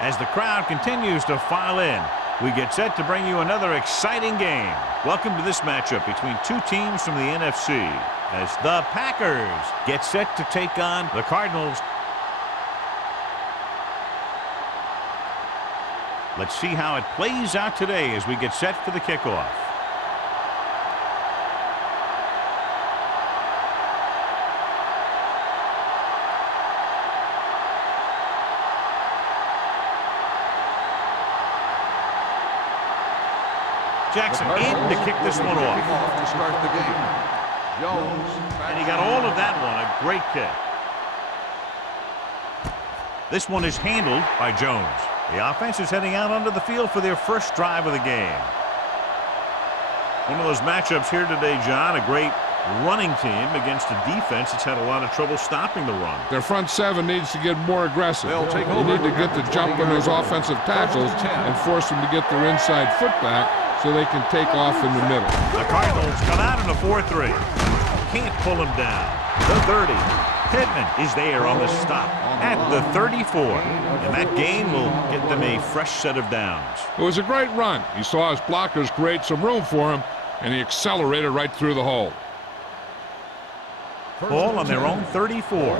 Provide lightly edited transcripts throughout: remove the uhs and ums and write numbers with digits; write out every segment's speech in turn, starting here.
As the crowd continues to file in, we get set to bring you another exciting game. Welcome to this matchup between two teams from the NFC as the Packers get set to take on the Cardinals. Let's see how it plays out today as we get set for the kickoff. Jackson in to kick this one off. To start the game. Jones. And he got all of that one. A great kick. This one is handled by Jones. The offense is heading out onto the field for their first drive of the game. One of those matchups here today, John. A great running team against a defense that's had a lot of trouble stopping the run. Their front seven needs to get more aggressive. They'll take They over. need to get the jump on those offensive tackles and force them to get their inside foot back so they can take off in the middle. The Cardinals come out in a 4-3. Can't pull him down. The 30. Pittman is there on the stop at the 34. And that gain will get them a fresh set of downs. It was a great run. He saw his blockers create some room for him, and he accelerated right through the hole. Ball on their own 34.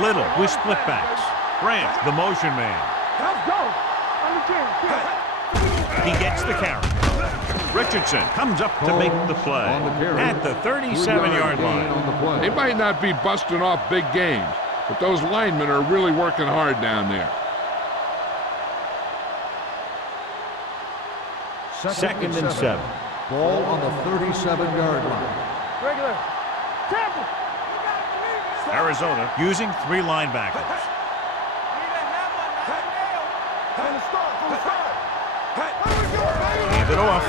Little with split backs. Grant, the motion man. He gets the carry. Richardson comes up to make the play at the 37-yard line. They might not be busting off big games, but those linemen are really working hard down there. Second and 7. Ball on the 37-yard line. Regular. Tackle. Arizona using 3 linebackers. Hand it off.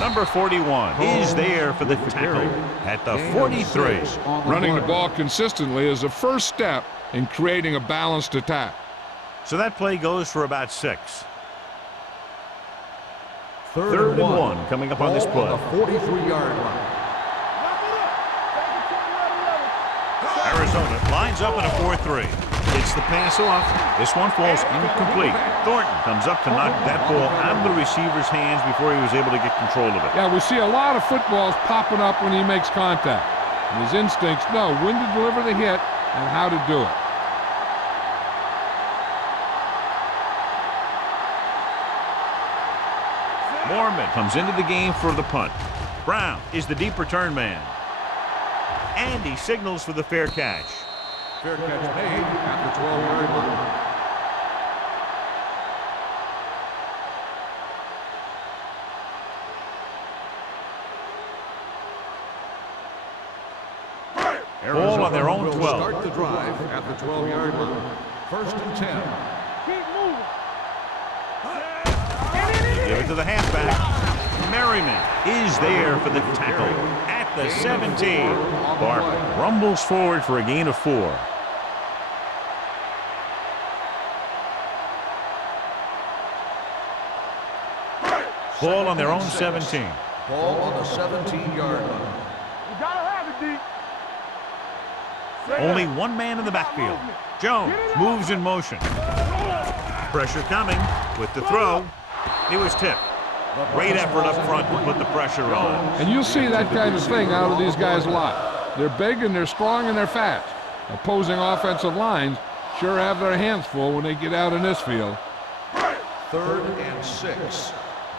Number 41 is there for the tackle at the 43. Running the ball consistently is the first step in creating a balanced attack. So that play goes for about 6. Third and 1 coming up on this play. The 43-yard line. Arizona lines up in a 4-3. Gets the pass off. This one falls incomplete. Thornton comes up to knock that ball out of the receiver's hands before he was able to get control of it. Yeah, we see a lot of footballs popping up when he makes contact. And his instincts know when to deliver the hit and how to do it. Mormon comes into the game for the punt. Brown is the deep return man. And he signals for the fair catch. Fair catch made at the 12-yard line. Ball on their own 12. Start the drive at the 12-yard line. First and 10. Keep moving. Give it to the halfback. Merriman is there for the tackle at the 17. Barber rumbles forward for a gain of 4. Ball on their own 17. Ball on the 17-yard line. You gotta have it, D. Only one man in the backfield. Jones moves in motion. Pressure coming with the throw. It was tipped. Great effort up front to put the pressure on. And you'll see that kind of thing out of these guys a lot. They're big and they're strong and they're fast. Opposing offensive lines sure have their hands full when they get out in this field. 3rd and 6.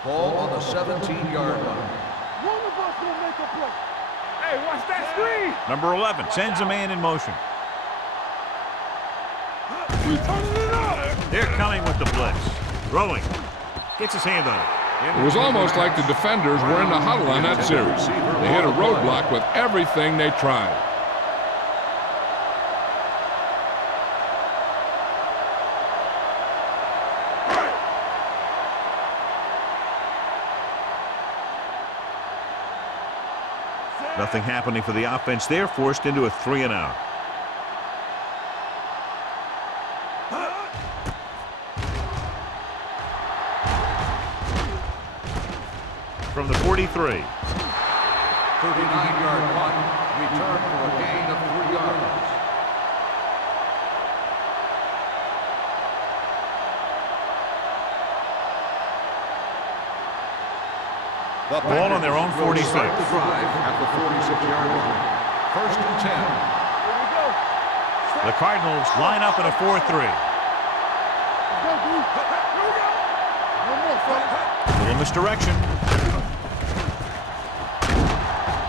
Ball on the 17-yard line. One of us will make a play. Hey, watch that screen. Number 11 sends a man in motion. We turning it up. They're coming with the blitz. Throwing. Gets his hand on it. It was almost like the defenders were in the huddle on that series. They hit a roadblock with everything they tried. Nothing happening for the offense there, forced into a 3-and-out. From the 43. 39-yard punt. Return for a gain of 3 yards. The ball on their own 46. Start the drive at the 46-yard line. 1st and 10. Here we go. The Cardinals line up in a 4-3. Go, dude. Here we go. One more, son. Little misdirection.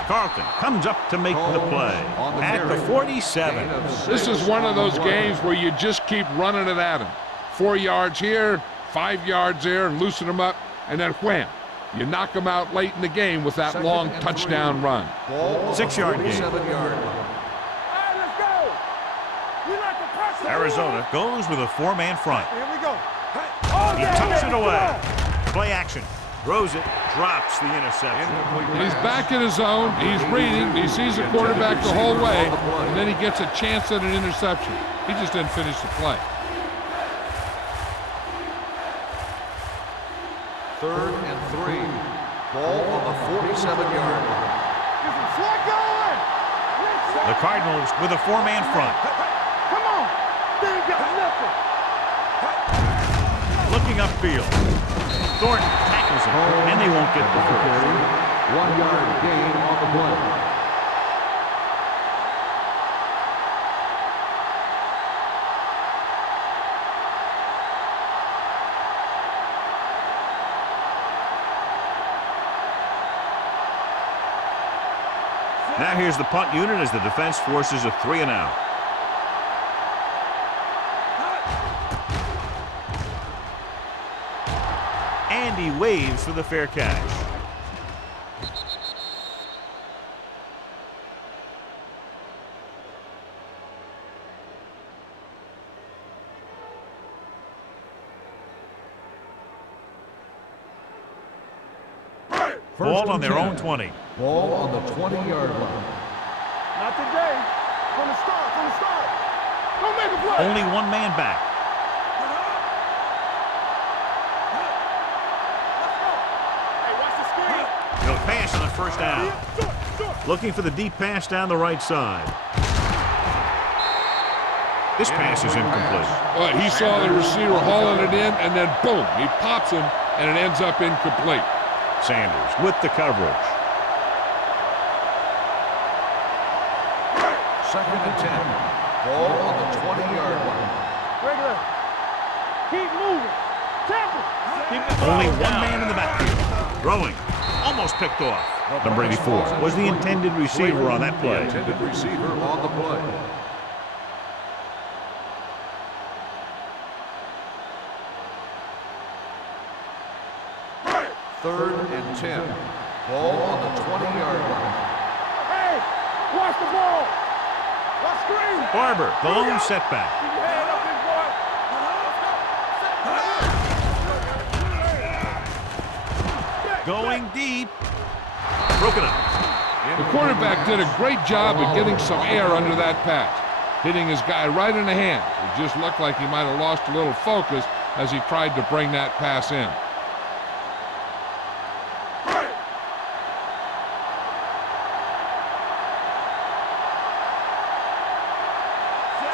Carlton comes up to make the play at the 47. This is one of those games where you just keep running it at him. 4 yards here, 5 yards there, and loosen them up, and then wham. You knock them out late in the game with that long touchdown run. 6-yard gain. 7-yard line. All right, let's go. We like the pressure. Arizona goes with a 4-man front. Here we go. Oh, He yeah, tucks yeah, it away. Play action. Throws it. Drops the interception. He's back in his zone. He's reading. He sees the quarterback the whole way, and then he gets a chance at an interception. He just didn't finish the play. 3rd and 3. Ball on the 47-yard line. Get some slack going. The Cardinals with a 4-man front. Come on. They ain't got nothing. Looking upfield. Thornton tackles him, and they won't get the first. 1-yard gain on the play. Now here's the punt unit as the defense forces a 3-and-out. And he waves for the fair catch. Ball on their own 20. Ball on the 20-yard line. Not today. From the start. Don't make a play. Only 1 man back. Hey, watch the screen. He'll pass on the first down. Looking for the deep pass down the right side. This pass is incomplete. Well, he saw the receiver hauling it in, and then boom, he pops him, and it ends up incomplete. Sanders with the coverage. 2nd and 10. Ball on the 20-yard line. Regular. Keep moving. Temple. Only 1 man in the backfield. Throwing. Almost picked off. Number 84 was the intended receiver on that play. Intended receiver on the play. Third and 10. Ball on the 20-yard line. Hey, watch the ball. Watch screen. Barber, the lone setback. Keep your head up, big boy. Going deep. Broken up. The quarterback did a great job of getting some air under that pass, hitting his guy right in the hand. It just looked like he might have lost a little focus as he tried to bring that pass in.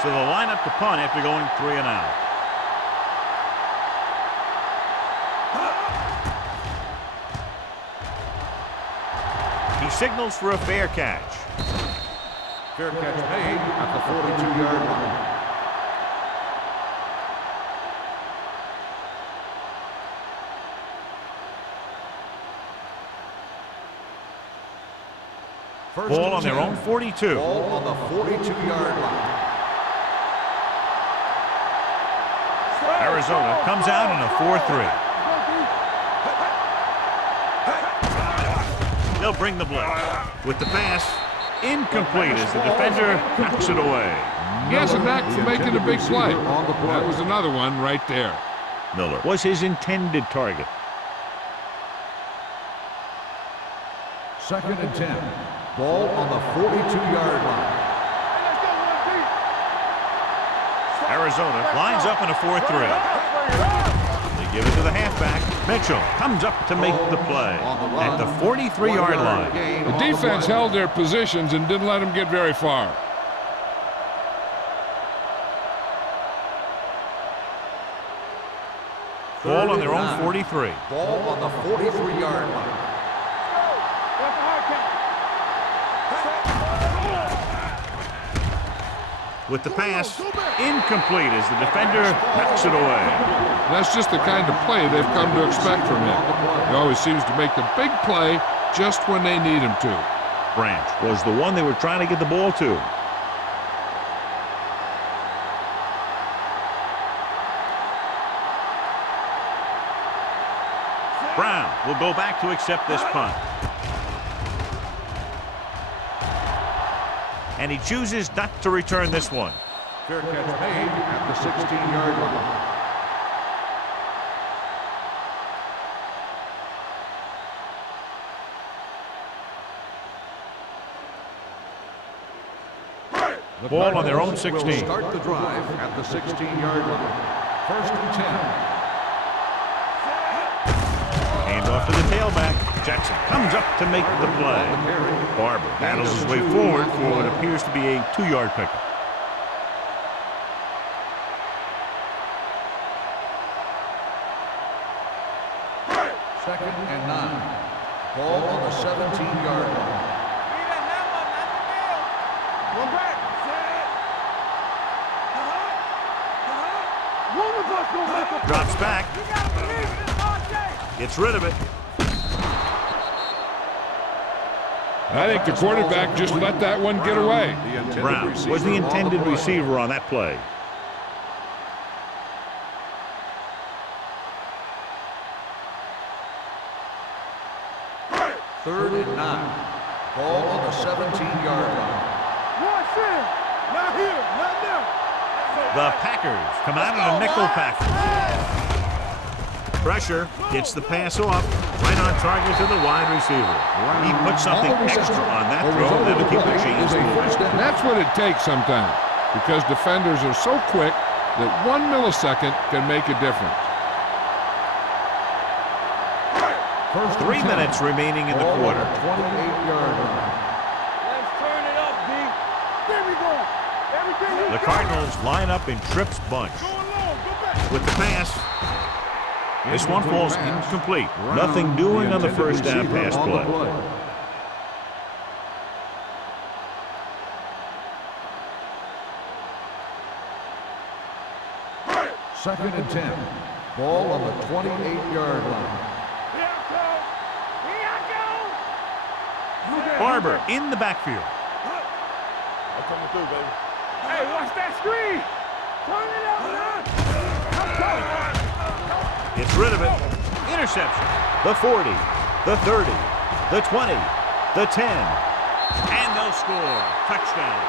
So they'll line up to punt after going 3-and-out. He signals for a fair catch. Fair catch made at the 42-yard line. Ball on their own 42. Ball on the 42-yard line. Arizona comes out in a 4-3. They'll bring the blitz. With the pass, incomplete as the defender knocks it away. He has a knack for making a big play. That was another one right there. Miller was his intended target. 2nd and 10. Ball on the 42-yard line. Arizona lines up in a 4-3. They Give it to the halfback. Mitchell comes up to make the play at the 43-yard line. The defense held their positions and didn't let them get very far. Ball on their own 43. Ball on the 43-yard line. With the pass, incomplete as the defender knocks it away. That's just the kind of play they've come to expect from him. He always seems to make the big play just when they need him to. Branch was the one they were trying to get the ball to. Brown will go back to accept this punt. And he chooses not to return this one. Fair catch made at the 16-yard line. The ball on their own 16. Will start the drive at the 16-yard line. 1st and 10. Hand off to the tailback. Jackson comes up to make the play. Barber battles his way forward for what appears to be a 2-yard pickup. Second and 9. Ball on the 17-yard line. One back. One of us gonna make a Drops back. Gets rid of it. I think the quarterback just let that one get away. Brown was the intended receiver on that play. Third and 9. Ball on the 17-yard line. Watch him. Not here. Not now. The Packers come out in a nickel package. Pressure gets the pass off. Right on target to the wide receiver. He puts something extra on that throw that'll keep the chains moving. That's what it takes sometimes, because defenders are so quick that 1 millisecond can make a difference. 3 minutes remaining in the quarter. 28-yard line. Let's turn it up, D. There we go. Everything you The got. Cardinals line up in Tripp's bunch. Go along. Go back. With the pass, this one falls incomplete. Nothing doing on the first down pass play. Second and 10. Ball on the 28-yard line. Here I go. Here I go. Barber in the backfield. I'm coming through, baby. Hey, watch that screen. Turn it up, man. I'm coming. Gets rid of it. Interception. The 40, the 30, the 20, the 10. And they'll score. Touchdown.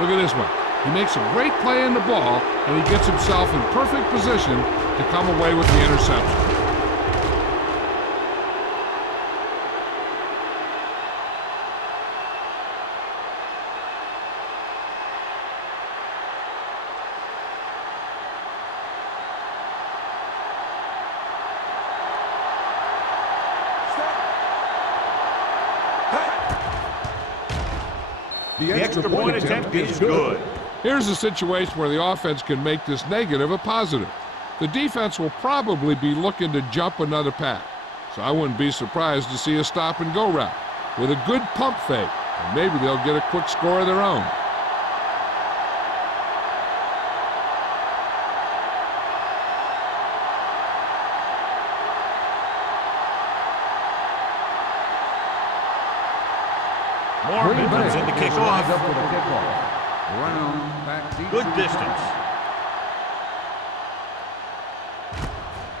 Look at this one. He makes a great play in the ball, and he gets himself in perfect position to come away with the interception. The extra point attempt is good. Here's a situation where the offense can make this negative a positive. The defense will probably be looking to jump another pack, so I wouldn't be surprised to see a stop-and-go route with a good pump fake, and maybe they'll get a quick score of their own. Morgan comes in to kick off. Up for the kickoff. Brown back deep. Good distance.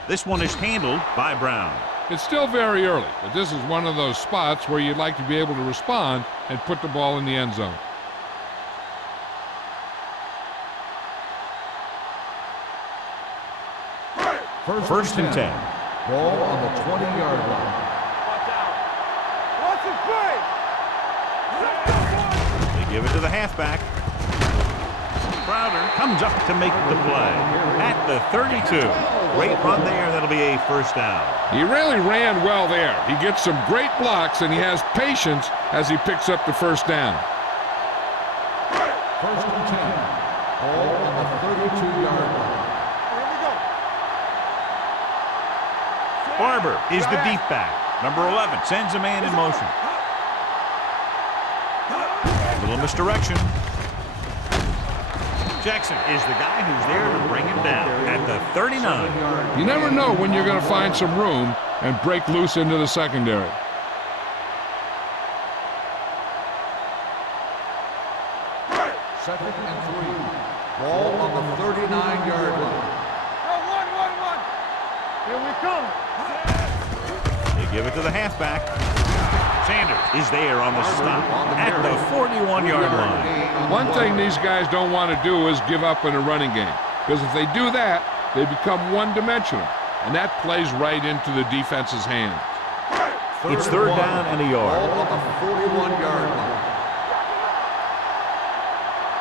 This one is handled by Brown. It's still very early, but this is one of those spots where you'd like to be able to respond and put the ball in the end zone. First and 10. Ball on the 20-yard line. Watch out. Watch it play. They give it to the halfback. Crowder comes up to make the play at the 32. great run there, and that'll be a first down. He really ran well there. He gets some great blocks, and he has patience as he picks up the first down. First and 10. Ball on the 32-yard line. Here we go. Barber is the deep back. Number 11 sends a man in motion. Little misdirection. Jackson is the guy who's there to bring him down at the 39. You never know when you're going to find some room and break loose into the secondary. Second and 3. Ball on the 39-yard line. Go, one. Here we come. They give it to the halfback. Sanders is there on the stop at the 41-yard line. One thing these guys don't want to do is give up in a running game, because if they do that, they become one-dimensional, and that plays right into the defense's hands. It's third down and a yard. Ball on the 41-yard line.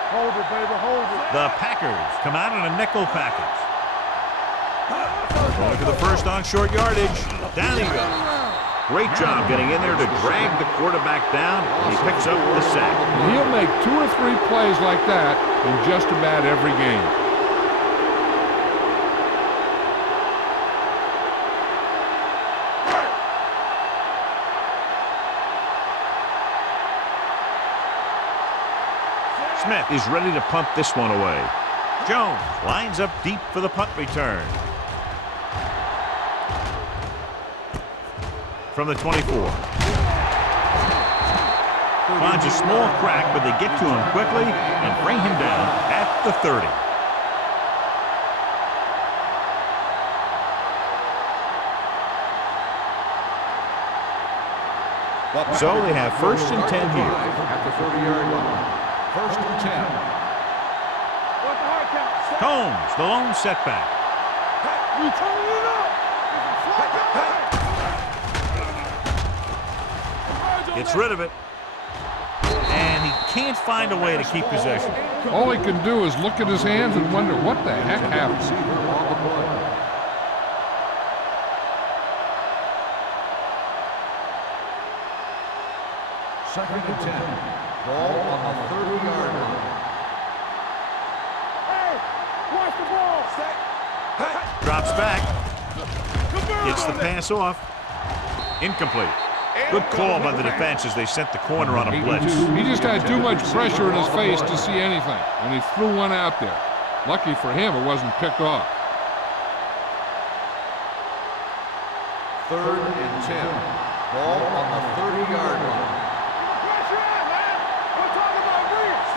Hold it, baby, hold it. The Packers come out in a nickel package. Going to the first on short yardage. Down he goes. Great job getting in there to drag the quarterback down. He picks up the sack. And he'll make 2 or 3 plays like that in just about every game. Smith is ready to punt this one away. Jones lines up deep for the punt return. From the 24. Finds a small crack, but they get to him quickly and bring him down at the 30. So they have first and 10 here. At the 30-yard line. First and 10. What's the hard count? Combs, the lone setback. We turn it up. Gets rid of it. And he can't find a way to keep possession. All he can do is look at his hands and wonder what the heck happened. On the play. Second and 10. Ball on the 30-yard line. Hey, watch the ball. Drops back. Gets the pass off. Incomplete. Good call by the defense as they sent the corner on a blitz. He just had too much pressure in his face to see anything, and he threw one out there. Lucky for him, it wasn't picked off. Third and 10. Ball on the 30-yard line.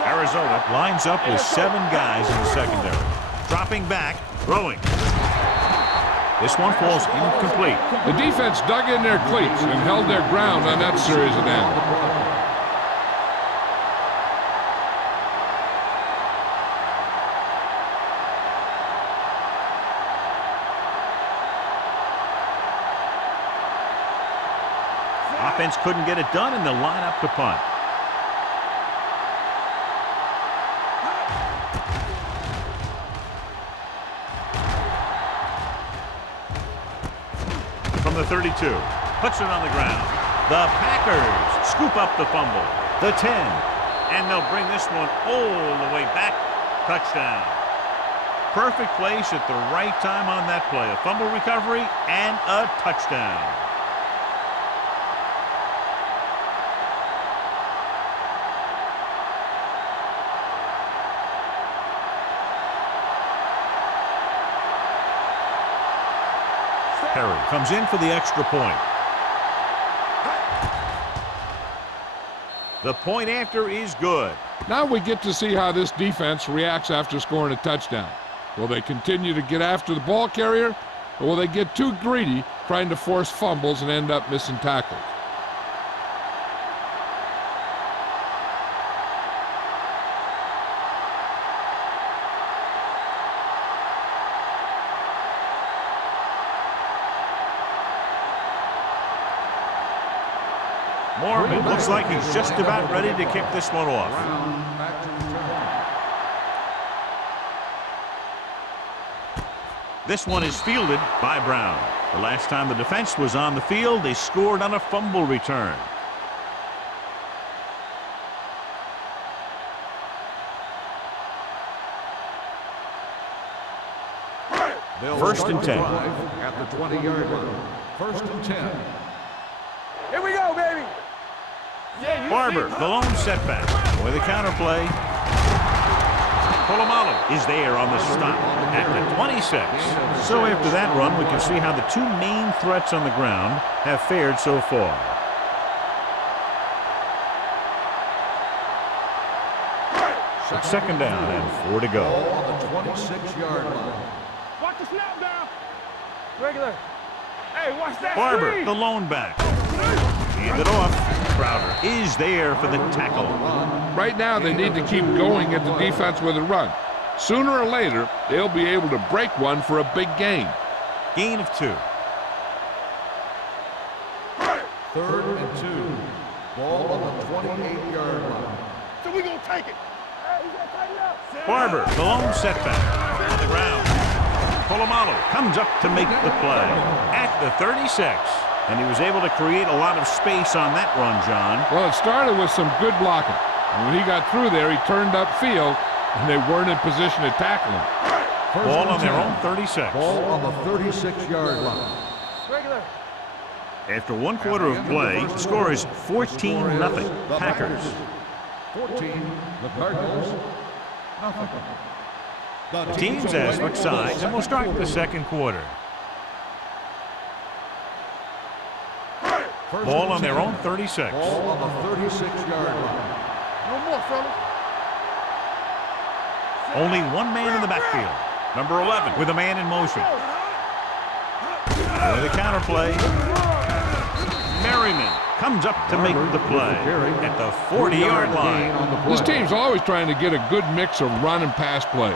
Arizona lines up with 7 guys in the secondary. Dropping back, throwing. This one falls incomplete. The defense dug in their cleats and held their ground on that series of downs. Offense couldn't get it done, and they'll line up to punt. From the 32, puts it on the ground. The Packers scoop up the fumble. The 10, and they'll bring this one all the way back. Touchdown. Perfect place at the right time on that play. A fumble recovery and a touchdown. Perry comes in for the extra point. The point after is good. Now we get to see how this defense reacts after scoring a touchdown. Will they continue to get after the ball carrier, or will they get too greedy trying to force fumbles and end up missing tackles? Mormon looks like he's just about ready to kick this one off. This one is fielded by Brown. The last time the defense was on the field, they scored on a fumble return. First and 10. At the 20-yard line. First and 10. Here we go, baby. Yeah, Barber, the lone setback. With a counterplay. Polamalu is there on the stop at the 26. So after that run, we can see how the two main threats on the ground have fared so far. Second down and 4 to go. On the 26-yard line. Watch the snap down. Regular. Hey, watch that Barber, screen. the lone back. Hand it off. Crowder is there for the tackle. Right now, they need to keep going at the defense with a run. Sooner or later, they'll be able to break one for a big gain. Gain of 2. Third and 2. Ball on the 28-yard line. So we gonna take it. Hey, he's gonna tighten up. Barber, the lone setback. On the ground. Polamalu comes up to make the play at the 36. And he was able to create a lot of space on that run, John. Well, it started with some good blocking. And when he got through there, he turned upfield, and they weren't in position to tackle him. Ball on their own 36. Ball on the 36-yard line. Regular. After 1 quarter of play, the score is 14-0. Packers. 14, the Cardinals, nothing. The teams as switch sides, and we'll start the second quarter. Ball on their own 36. Ball on the 36-yard line. No more, fellas. Only one man in the backfield. Number 11 with a man in motion. With a counterplay. Merriman comes up to make the play at the 40-yard line. This team's always trying to get a good mix of run and pass plays.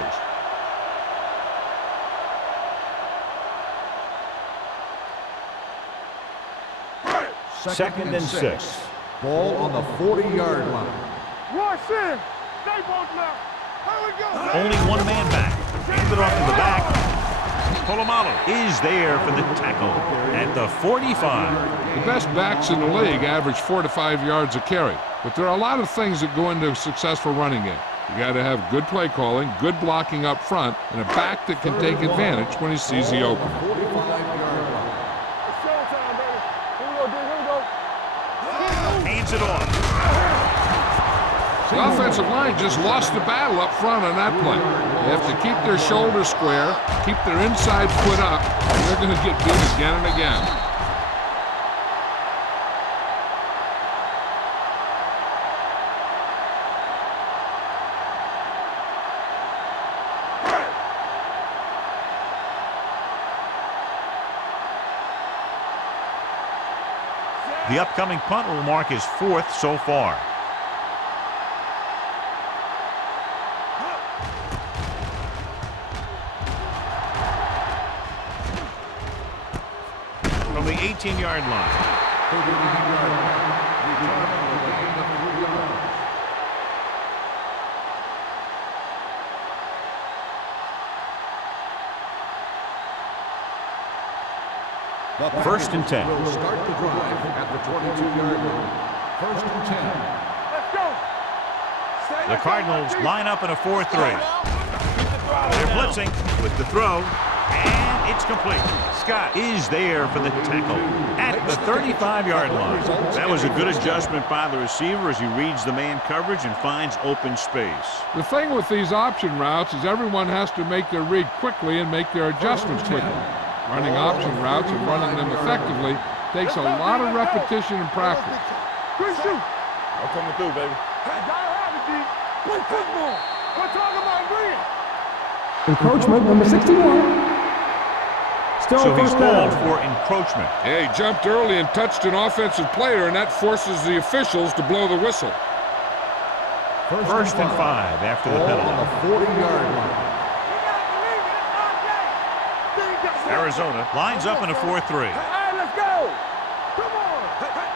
Second and 6. Ball on the 40-yard line. Rush in. Stay both now. Here we go. Only one man back. Hand it off to the back. Polamalu is there for the tackle at the 45. The best backs in the league average 4 to 5 yards a carry. But there are a lot of things that go into a successful running game. You got to have good play calling, good blocking up front, and a back that can take advantage when he sees the opening. 45-yard line. It's showtime, baby. Here we go, dude. Here we go. Hands it off. The offensive line just lost the battle up front on that play. They have to keep their shoulders square, keep their inside foot up, and they're going to get beat again and again. The upcoming punt will mark his 4th so far. From the 18-yard line. First and 10. Will start the drive at the 22-yard line. First and 10. Let's go. The Cardinals line up in a 4-3. They're blitzing with the throw, and it's complete. Scott is there for the tackle at the 35-yard line. That was a good adjustment by the receiver as he reads the man coverage and finds open space. The thing with these option routes is everyone has to make their read quickly and make their adjustments quickly. Running option routes and running them effectively takes a lot of repetition and practice. Good shoot. I'm coming through, baby. Hey, gotta have it, D. Play football. We're talking about green. Encroachment number 61. Still So he's first called down. for encroachment. Yeah, he jumped early and touched an offensive player, and that forces the officials to blow the whistle. First and 5 after the Ball penalty. on the 40-yard line. Arizona lines up in a 4-3. All right, let's go. Come on.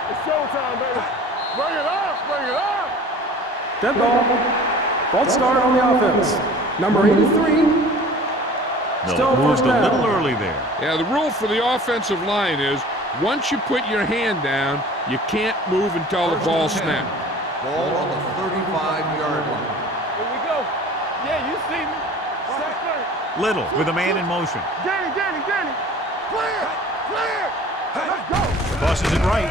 It's showtime, baby. Bring it up. Bring it up. Dead ball. False start on the offense. Number 83. No, Still moved first a down. little early there. Yeah, the rule for the offensive line is once you put your hand down, you can't move until the ball snaps. Ball on the 35-yard line. Here we go. Yeah, you see me. Set. Little with a man in motion. Danny. Clear. Let's go. Tosses it right.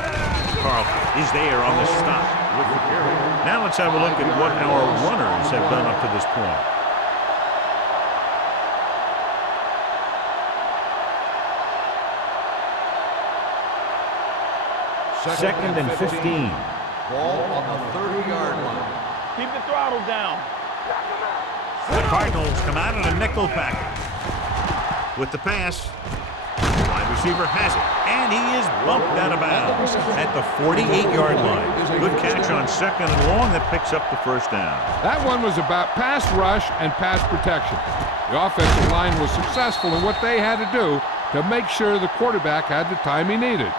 Carlton is there on the stop with the carry. Now let's have a look at what our runners have done up to this point. Second and 15. Ball on the 30-yard line. Keep the throttle down. The Cardinals come out in a nickel package. With the pass, wide receiver has it, and he is bumped out of bounds at the 48-yard line. Good catch on second and long that picks up the first down. That one was about pass rush and pass protection. The offensive line was successful in what they had to do to make sure the quarterback had the time he needed.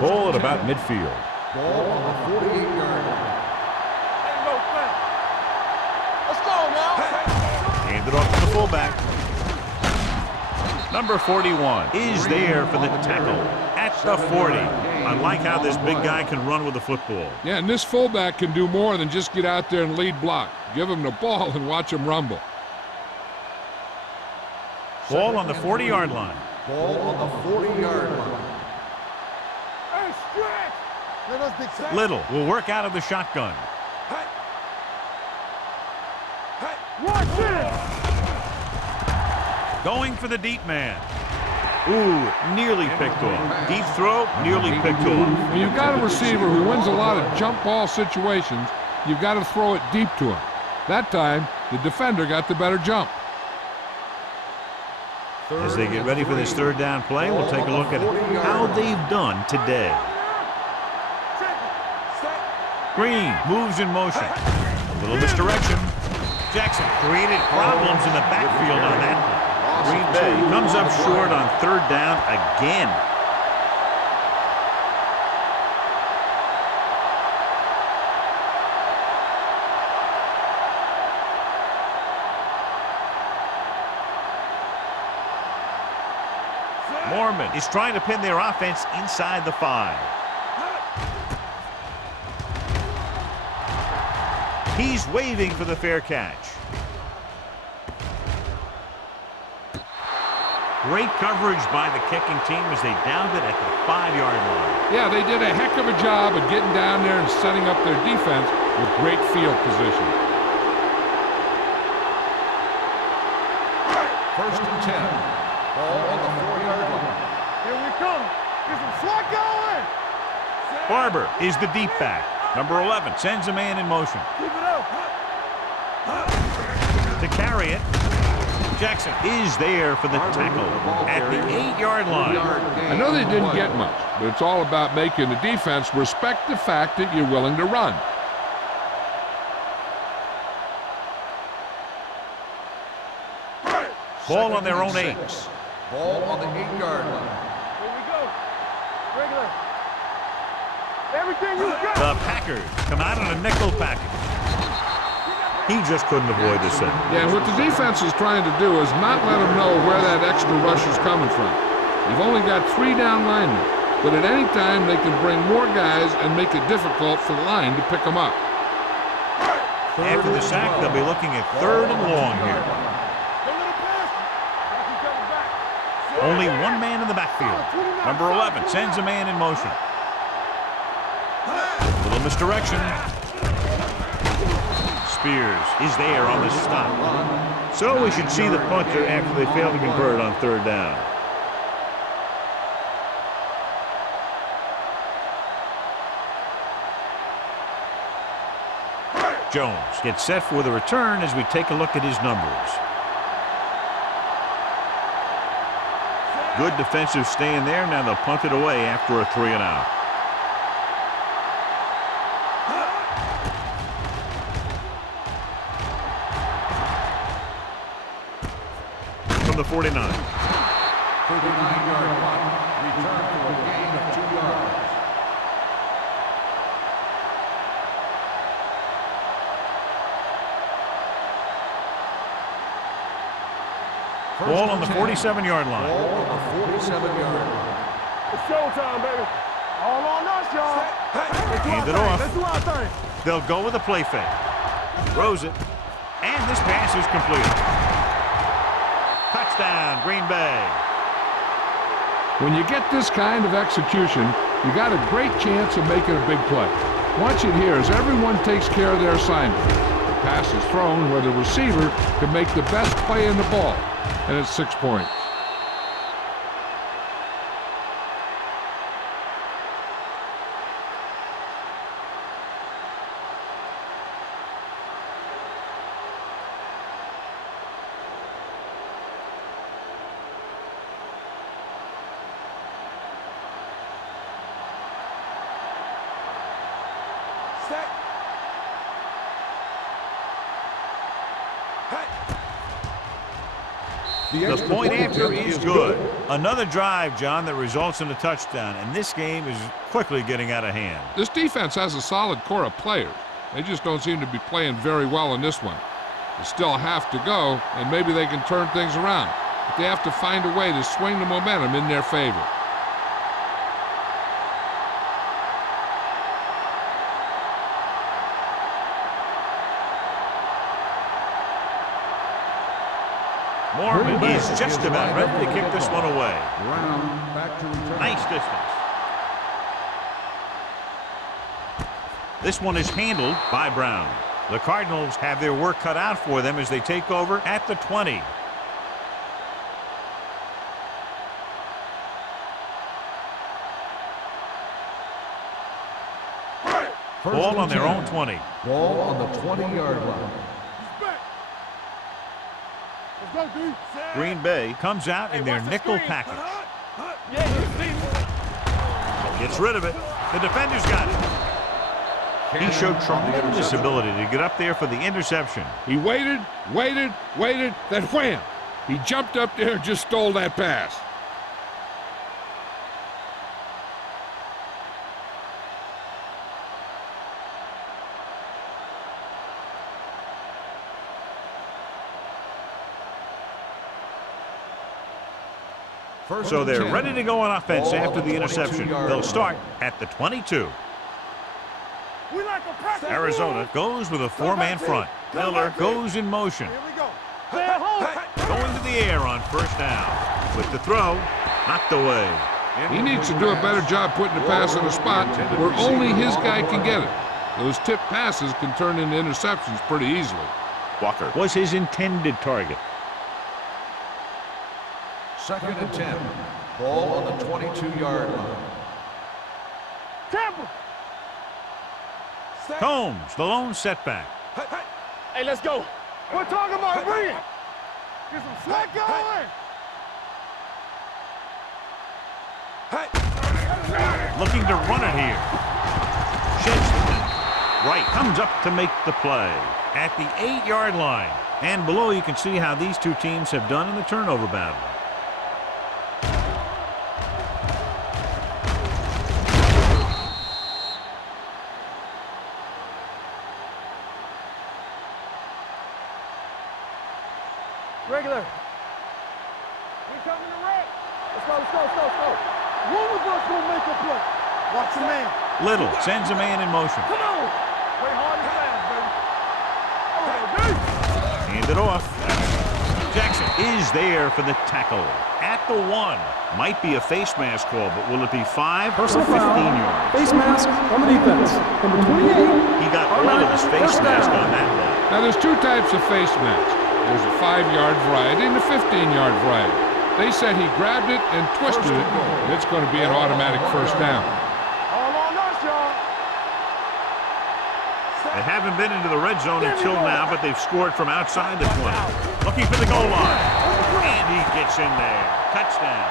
Ball at about midfield. Ball on the 48-yard line. Let's go now. Handed off to the fullback. Number 41 is there for the tackle at the 40. I like how this big guy can run with the football. Yeah, and this fullback can do more than just get out there and lead block. Give him the ball and watch him rumble. Ball on the 40-yard line. Ball on the 40-yard line. Hey, stretch. Let us big set. Little will work out of the shotgun. Watch this. Going for the deep man. Ooh, nearly picked off. Deep throw, nearly picked off. When you've got a receiver who wins a lot of jump ball situations, you've got to throw it deep to him. That time, the defender got the better jump. As they get ready for this third down play, we'll take a look at how they've done today. Green moves in motion. A little misdirection. Jackson created problems in the backfield on that one. Green Bay comes up short on third down again. Mormon is trying to pin their offense inside the 5. He's waving for the fair catch. Great coverage by the kicking team as they downed it at the 5-yard line. Yeah, they did a heck of a job of getting down there and setting up their defense with great field position. First and 10. Ball on the 4-yard line. Here we come. Get some slot going. Barber is the deep back. Number 11 sends a man in motion. Keep it up. To carry it, Jackson is there for the tackle at the 8-yard line. I know they didn't get much, but it's all about making the defense respect the fact that you're willing to run. Ball on their own 8. Ball on the 8-yard line. Here we go. Regular. Everything you got. The Packers come out in a nickel package. He just couldn't avoid the sack. Yeah, and what the defense is trying to do is not let them know where that extra rush is coming from. You've only got 3 down linemen, but at any time they can bring more guys and make it difficult for the line to pick them up. After the sack, they'll be looking at third and long here. Go little pass. Keep coming back. Only one man in the backfield. Number 11 sends a man in motion. Little misdirection. Spears is there on the stop. So we should see the punter after they fail to convert on third down. Jones gets set for the return as we take a look at his numbers. Good defensive stand there. Now they'll punt it away after a 3 and out. From the 49. 39-yard line. Return for a gain of 2 yards. Ball on the 47-yard line. Ball on the 47-yard line. It's showtime, baby. All on us, y'all. Let's do Hand it our thing. off. Let's do our thing. They'll go with a play fake. Throws it. And this pass is completed. Touchdown, Green Bay. When you get this kind of execution, you got a great chance of making a big play. Watch it here as everyone takes care of their assignment. The pass is thrown where the receiver can make the best play in the ball, and it's 6 points. The point after is good. Another drive, John, that results in a touchdown, and this game is quickly getting out of hand. This defense has a solid core of players. They just don't seem to be playing very well in this one. They still have to go, and maybe they can turn things around. But they have to find a way to swing the momentum in their favor. Mormon is just about ready to kick this one away. Brown back to return. Nice distance. This one is handled by Brown. The Cardinals have their work cut out for them as they take over at the 20. Ball on their own 20. Ball on the 20-yard line. Let's go, dude. Green Bay comes out in their nickel package. Yeah, you see me. Gets rid of it. The defender's got it. He showed tremendous ability to get up there for the interception. He waited, then wham! He jumped up there and just stole that pass. So they're ready to go on offense after the interception. They'll start at the 22. We like a practice. Arizona goes with a four-man front. Miller goes in motion. Here we go. Stay at home. Going to the air on first down. With the throw, knocked away. He needs to do a better job putting the pass in a spot where only his guy can get it. Those tip passes can turn into interceptions pretty easily. Walker was his intended target. 2nd and 10. Ball on the 22-yard line. Tampa. Combs, the lone setback. Hey, let's go. We're talking about bring it. Get some slack going. Looking to run it here. Sheds right, comes up to make the play at the 8-yard line. And below you can see how these two teams have done in the turnover battle. Regular. We coming to red. Let's go. One of us will make a play. Watch the man. Little sends a man in motion. Come on. Play hard and fast, baby. Oh, Hand it off. Jackson is there for the tackle. At the 1. Might be a face mask call, but will it be 5 or 15 Personal foul. yards? Face mask on the defense. Number 28. He got all of his face mask on that one. Now, there's two types of face masks. There's a 5-yard variety and a 15-yard variety. They said he grabbed it and twisted it, and it's going to be an automatic first down. all on us, y'all. They haven't been into the red zone until now, but they've scored from outside the 20. Looking for the goal line. And he gets in there. Touchdown.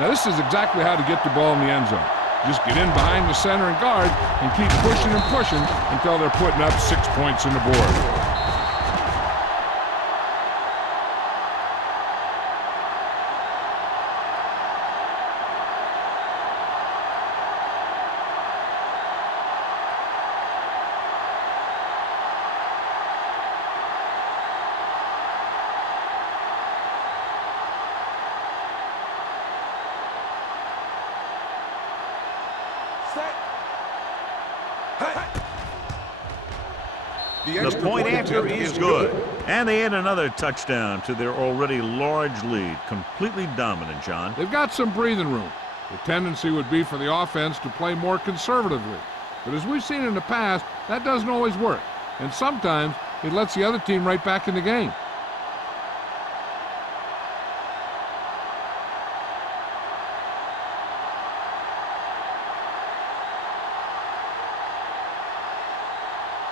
Now, this is exactly how to get the ball in the end zone. Just get in behind the center and guard and keep pushing and pushing until they're putting up 6 points on the board. The point after is good. And they add another touchdown to their already large lead. Completely dominant, John. They've got some breathing room. The tendency would be for the offense to play more conservatively. But as we've seen in the past, that doesn't always work. And sometimes it lets the other team right back in the game.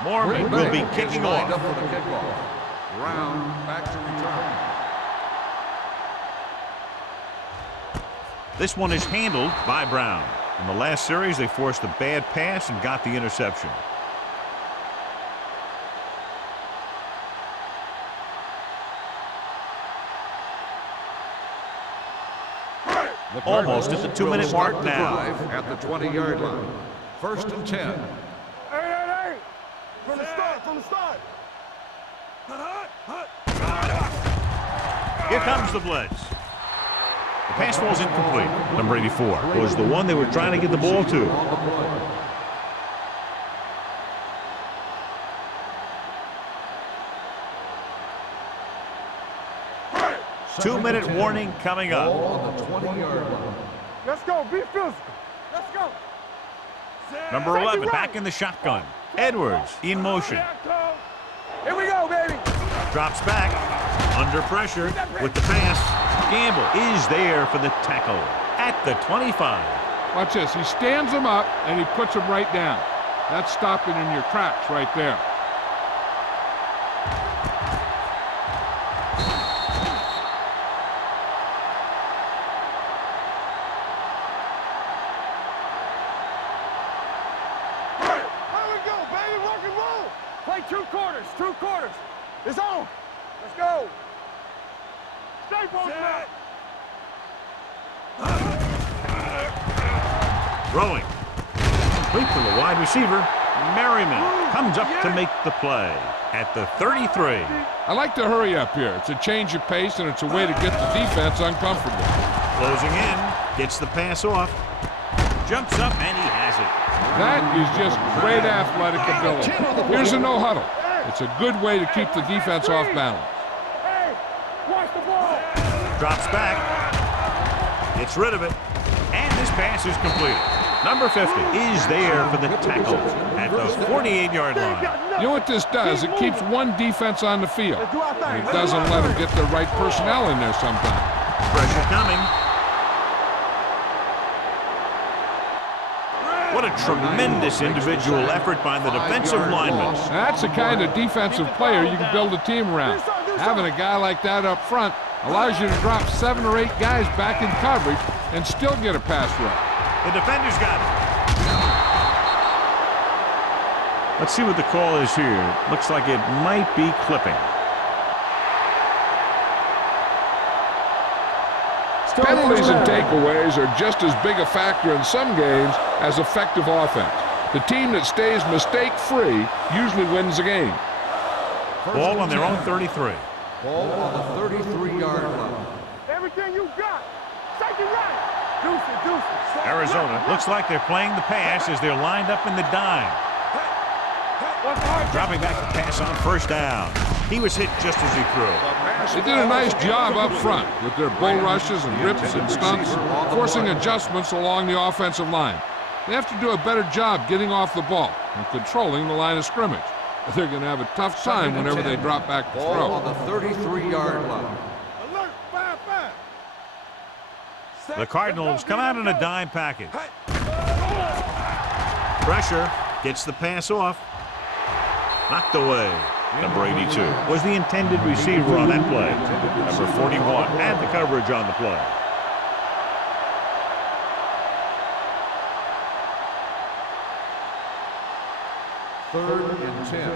Mormon will be kicking off. Up for the kickoff. Brown back to return. This one is handled by Brown. In the last series, they forced a bad pass and got the interception. Almost at the 2-minute mark now. At the 20-yard line. 1st and 10. Hey! From the start! Here comes the blitz. The pass falls incomplete. Number 84 was the one they were trying to get the ball to. Two-minute warning coming up. On the 20-yard line. Let's go, be physical. Let's go. Number 11 back in the shotgun. Edwards in motion. Here we go, baby. Drops back. Under pressure with the pass. Gamble is there for the tackle at the 25. Watch this. He stands him up, and he puts him right down. That's stopping in your tracks right there. Here we go, baby. Rock and roll. Play 2 quarters. It's on. Let's go. Stay focused. Throwing. Complete to the wide receiver. Merriman comes up to make the play at the 33. I like to hurry up here. It's a change of pace, and it's a way to get the defense uncomfortable. Closing in. Gets the pass off. Jumps up, and he has it. That is just great athletic ability. Here's a no huddle. It's a good way to keep the defense off balance. Hey, watch the ball. Drops back. Gets rid of it. And this pass is completed. Number 50 is there for the tackle at the 48-yard line. You know what this does? It keeps one defense on the field. And it doesn't let them get the right personnel in there sometimes. Pressure coming. What a tremendous individual effort by the defensive lineman. That's the kind of defensive player you can build a team around. Having a guy like that up front allows you to drop 7 or 8 guys back in coverage and still get a pass rush. The defender's got it. Let's see what the call is here. Looks like it might be clipping. Penalties and takeaways are just as big a factor in some games as effective offense. The team that stays mistake-free usually wins the game. Ball on their own 33. Ball on the 33-yard line. Everything you got. Take it right. Deuce it. Arizona looks like they're playing the pass as they're lined up in the dime. Dropping back the pass on 1st down. He was hit just as he threw. They did a nice job up front with their bull rushes and rips and stunts, forcing adjustments along the offensive line. They have to do a better job getting off the ball and controlling the line of scrimmage. They're going to have a tough time whenever they drop back to Ball throw. on the 33-yard line. Alert, 5-5. The Cardinals come out in a dime package. Pressure. Gets the pass off. Knocked away. Number 82 was the intended receiver on that play. Number 41 had the coverage on the play. Third and 10.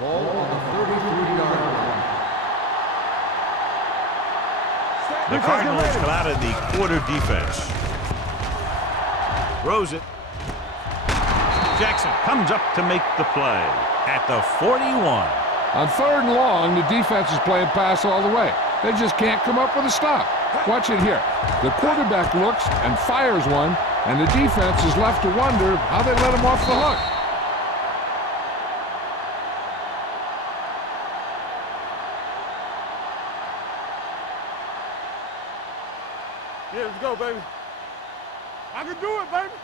Ball on the 33-yard line. The Cardinals come out in the quarter defense. Throws it. Jackson comes up to make the play at the 41. On 3rd and long, the defense is playing pass all the way. They just can't come up with a stop. Watch it here. The quarterback looks and fires one, And the defense is left to wonder how they let him off the hook. Yeah, let's go, baby. I can do it, baby.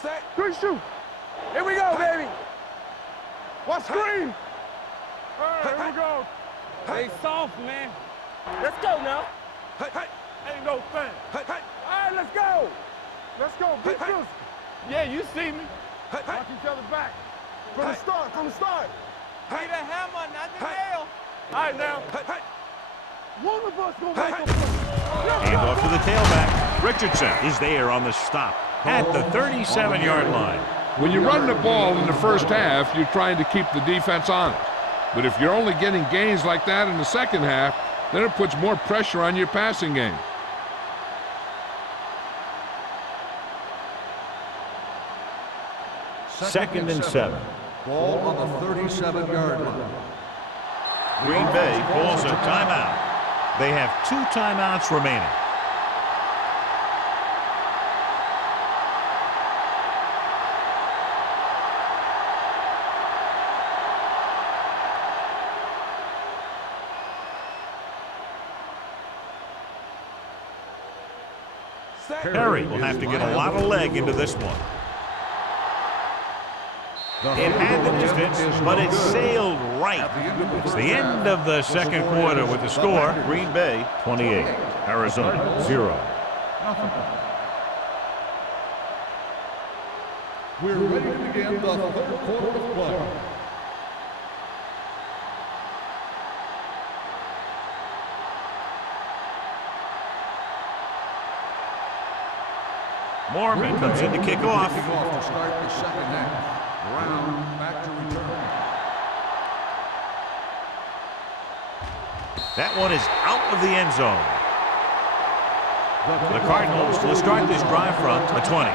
Set. 3, shoot. Here we go, baby. Watch screen. All right, here we go. Hey, soft, man. Let's go now. Ain't no thing. All right, let's go. Let's go. Big sister. Yeah, you see me. Watch each other back. From the start, from the start. Be the hammer, not the nail. All right, now. One of us gonna make a play. Hand off to the tailback. Richardson is there on the stop at the 37-yard line. When you run the ball in the first half, you're trying to keep the defense honest. But if you're only getting gains like that in the second half, then it puts more pressure on your passing game. Second and 7. Ball on the 37-yard line. Green Bay calls a timeout. They have 2 timeouts remaining. Perry will have to get a lot of leg into this one. It had the distance, but it sailed right. It's the end of the second quarter with the score, Green Bay 28, Arizona 0. We're ready to begin the third quarter of play. Mormon comes in to kick off. Kicking off to start the second half. Brown back to return. That one is out of the end zone. The Cardinals will start this drive from the 20.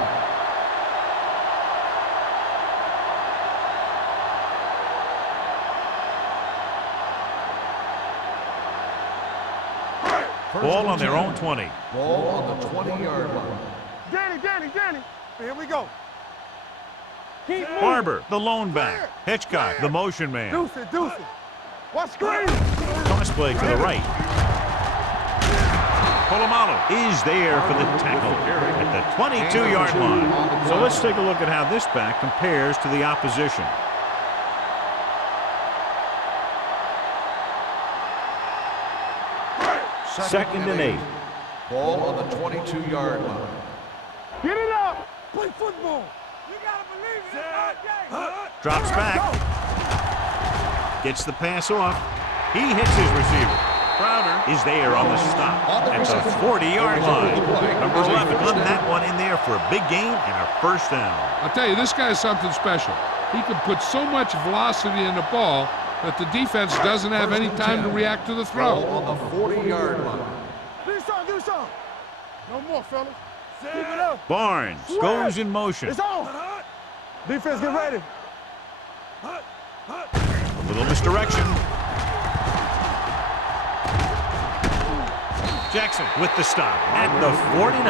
Ball on their own 20. Ball on the 20-yard line. Danny. Here we go. Keep moving. Barber, the lone back. Hitchcock, the motion man. Deuce it. Watch screen. Toss play to the right. Polamalu is there for the tackle at the 22-yard line. So let's take a look at how this back compares to the opposition. Second and 8. Ball on the 22-yard line. Get it up. Play football. You gotta believe it. Drops back. Gets the pass off. He hits his receiver. Crowder is there on the stop at the 40-yard line. Number 11 won that one in there for a big gain and a first down. I'll tell you, this guy's something special. He can put so much velocity in the ball that the defense doesn't have any time to react to the throw. Ball on the 40-yard line. Do something. No more, fellas. Keep it up. Barnes goes in motion. It's on. Defense, get ready. A little misdirection. Jackson with the stop at the 49.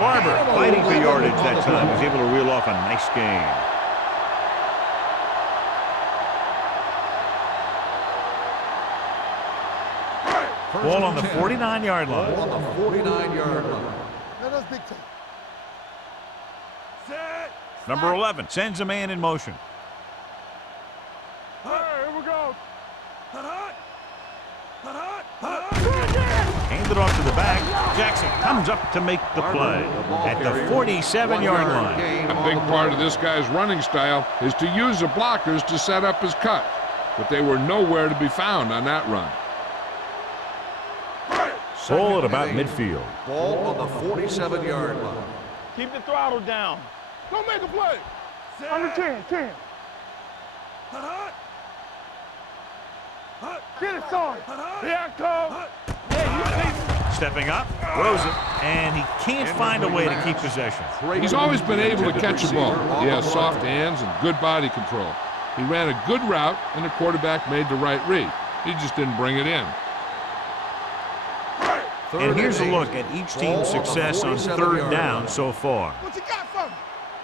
Barber fighting for yardage that time. He's able to reel off a nice gain. Ball on the 49-yard line. Ball on the 49-yard line. That's big time. Number 11 sends a man in motion. All right, here we go. Hand it off to the back. Jackson comes up to make the play at the 47-yard line. A big part of this guy's running style is to use the blockers to set up his cut, but they were nowhere to be found on that run. Ball at about midfield. Ball on the 47-yard line. Keep the throttle down. Don't make a play. Under 10. Get it, son. Here I come. Yeah, you see me. Stepping up, throws it, and he can't find a way to keep possession. He's always been able to catch the ball. He has soft hands and good body control. He ran a good route, and the quarterback made the right read. He just didn't bring it in. And here's a look at each team's success on third down so far. What you got for me?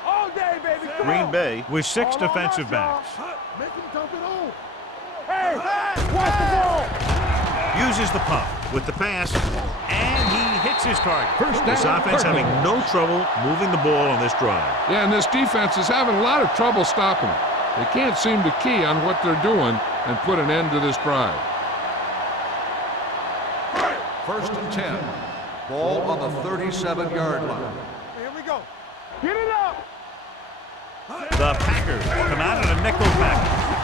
All day, baby. Come Green on. Bay with 6 All on defensive us, backs. Make him dump it on. Hey, watch the ball. Uses the pump with the pass, and he hits his target. This down, offense having no trouble moving the ball on this drive. Yeah, and this defense is having a lot of trouble stopping it. They can't seem to key on what they're doing and put an end to this drive. 1st and 10. Ball on the 37-yard line. Here we go. Get it up. The Packers come out in a nickel package.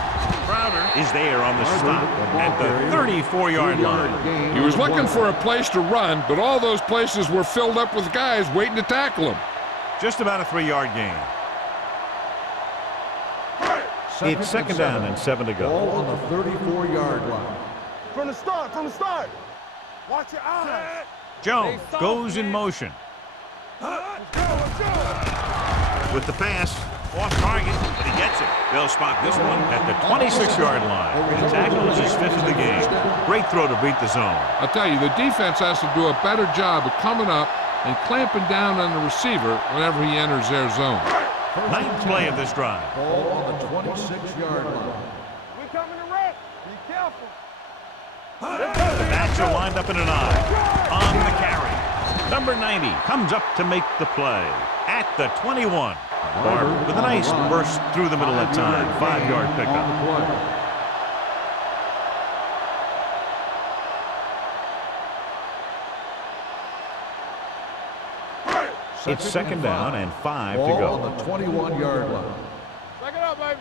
Crowder is there on the stop at the 34-yard line. He was looking for a place to run, but all those places were filled up with guys waiting to tackle him. Just about a 3-yard gain. It's 2nd down and 7 to go. Ball on the 34-yard line. From the start. Watch your eyes. Jones goes in motion. Let's go. With the pass, off target, but he gets it. They'll spot this one at the 26-yard line. The tackle is his 5th of the game. Great throw to beat the zone. I'll tell you, the defense has to do a better job of coming up and clamping down on the receiver whenever he enters their zone. 9th play of this drive. Ball on the 26-yard line. We coming to wreck. Be careful. The backs are lined up in an eye. On the carry. Number 90 comes up to make the play at the 21. Barber with a nice burst through the middle that time. 5-yard pickup. It's 2nd down and 5 to Ball go. on the 21-yard line. Back it up, baby.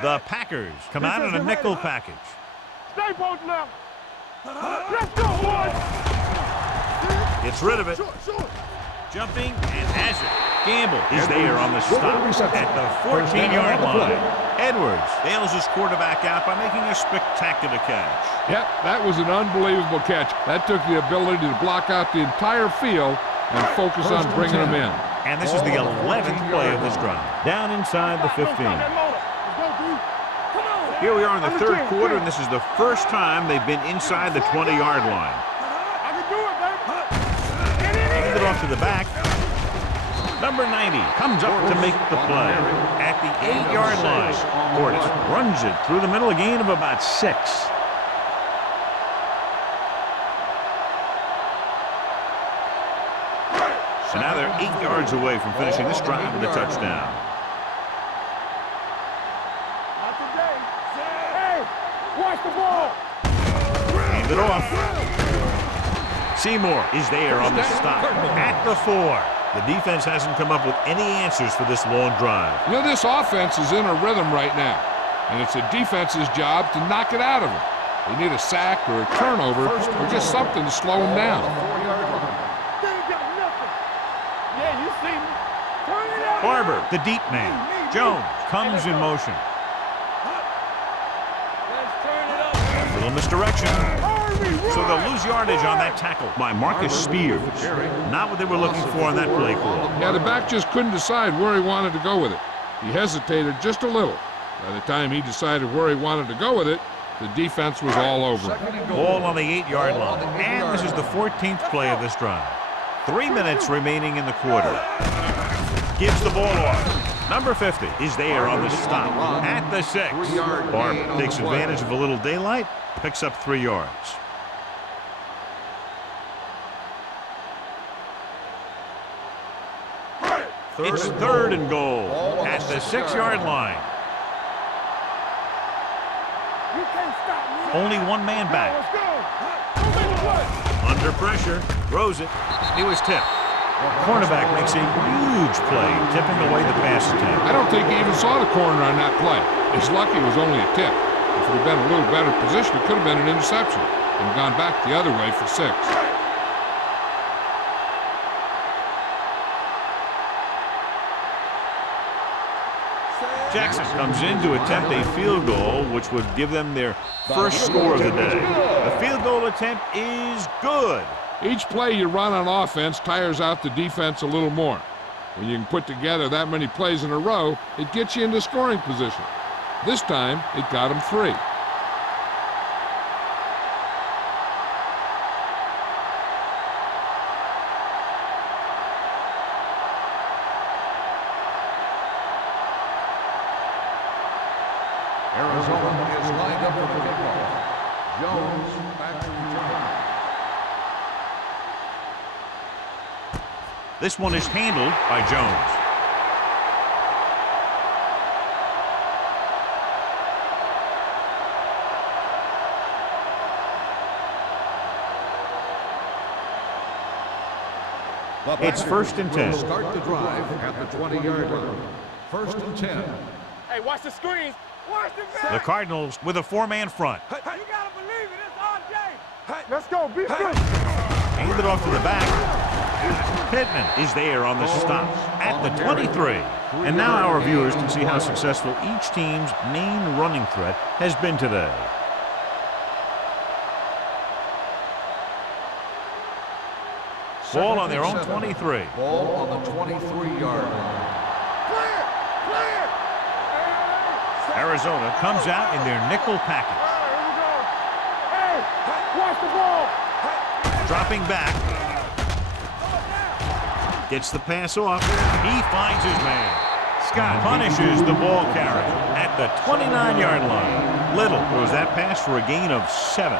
The Packers come out in a nickel package. Stay posted now. Let's go, boys. Gets rid of it. Short. Jumping and has it. Gamble is there on the stop at the 14-yard line. Edwards bails his quarterback out by making a spectacular catch. Yep, that was an unbelievable catch. That took the ability to block out the entire field and focus on bringing them in. And this is the 11th play of this drive. Down inside the 15. Here we are in the 3rd quarter, and this is the first time they've been inside the 20-yard line. I can do it, baby. Hand it off to the back. Number 90 comes up to make the play at the 8-yard line. Portis runs it through the middle, a gain of about 6. So now they're 8 yards away from finishing this drive with a touchdown. Not today. Hey, watch the ball. Hand it off. Seymour is there on the stop at the 4. The defense hasn't come up with any answers for this long drive. You know, this offense is in a rhythm right now, and it's a defense's job to knock it out of them. They need a sack or a turnover or just something to slow them down. They ain't got nothing. Yeah, you see me. Turn it up. Barber, the deep man. Jones comes in motion. Let's turn it up. A little misdirection. So they'll lose yardage on that tackle by Marcus Spears. Not what they were looking for on that play call. Yeah, the back just couldn't decide where he wanted to go with it. He hesitated just a little. By the time he decided where he wanted to go with it, the defense was all over him. Ball on the 8-yard line. And this is the 14th play of this drive. 3 minutes remaining in the quarter. Gives the ball off. Number 50 is there on the stop at the 6. Barber takes advantage of a little daylight, picks up 3 yards. It's 3rd and goal at the 6-yard line. You can't stop me. Only one man back. Let's go. Don't make a play. Under pressure, throws it. He was tipped. Cornerback makes a huge play, tipping away the pass attempt. I don't think he even saw the corner on that play. He's lucky it was only a tip. If it had been a little better position, it could have been an interception and gone back the other way for 6. Jackson comes in to attempt a field goal, which would give them their first score of the day. The field goal attempt is good. Each play you run on offense tires out the defense a little more. When you can put together that many plays in a row, it gets you into scoring position. This time, it got them 3. is lined up for the kickoff. Jones back to return. This one is handled by Jones. It's 1st and 10. Start the drive at the 20-yard line. 1st and 10. Hey, watch the screens. Watch the back. The Cardinals with a 4-man front. You gotta believe it. It's RJ. Let's go. Be good. Handed off to the back. Pittman is there on the stop at the 23. And now our viewers can see how successful each team's main running threat has been today. Ball on their own 23. Ball on the 23-yard line. Clear. Arizona comes out in their nickel package. Here we go. Hey, watch the ball. Dropping back. Gets the pass off. He finds his man. Scott punishes the ball carrier at the 29-yard line. Little throws that pass for a gain of 7.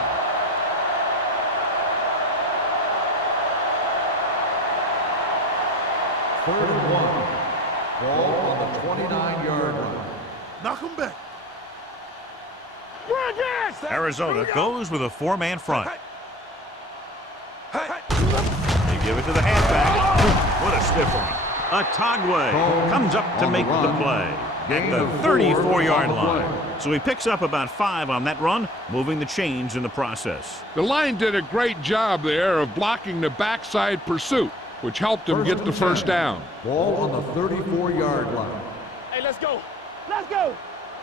Third and 1. Ball on the 29-yard line. Knock him back. Arizona goes with a 4-man front. They give it to the halfback. What a stiff one. Atagwe comes up to make the play at the 34-yard line. So he picks up about 5 on that run, moving the chains in the process. The line did a great job there of blocking the backside pursuit, which helped him get the first down. Ball on the 34-yard line. Hey, let's go. Let's go.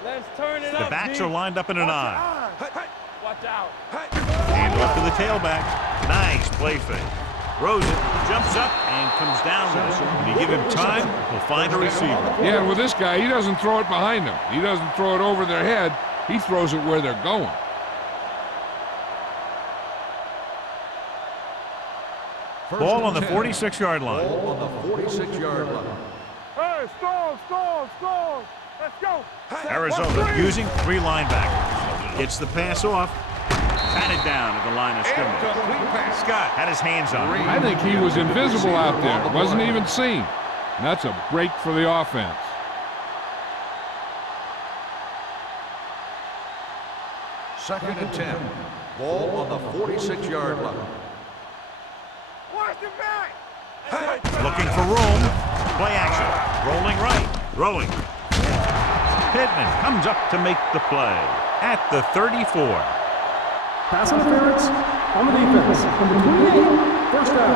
Let's turn it up. The backs are lined up in an eye. Watch out. Hand off to the tailback. Nice play fake. Throws it, jumps up, and comes down with it. When you give him time, he'll find a receiver. Yeah, and with this guy, he doesn't throw it behind them. He doesn't throw it over their head. He throws it where they're going. Ball on the 46-yard line. Ball on the 46-yard line. Hey, stall. Let's go. Arizona using 3 linebackers. Gets the pass off. Patted down at the line of scrimmage. Scott had his hands on it. I think he was invisible out there. Wasn't even seen. And that's a break for the offense. Second and 10. Ball on the 46-yard line. Watch the back. Looking for room. Play action. Rolling right. Throwing. Pittman comes up to make the play at the 34. Pass interference on the defense. Number 28, first down.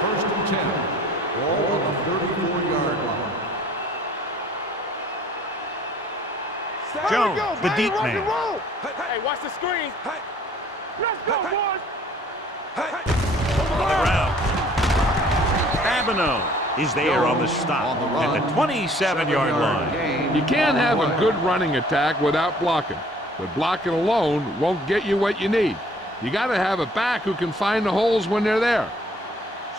First and 10. Ball on the 34-yard line. Jones, the deep man. Hey, watch the screens. Let's go, boys. On the ground. Abino is there on the stop at the 27-yard line. You can't have a good running attack without blocking. But blocking alone won't get you what you need. You got to have a back who can find the holes when they're there.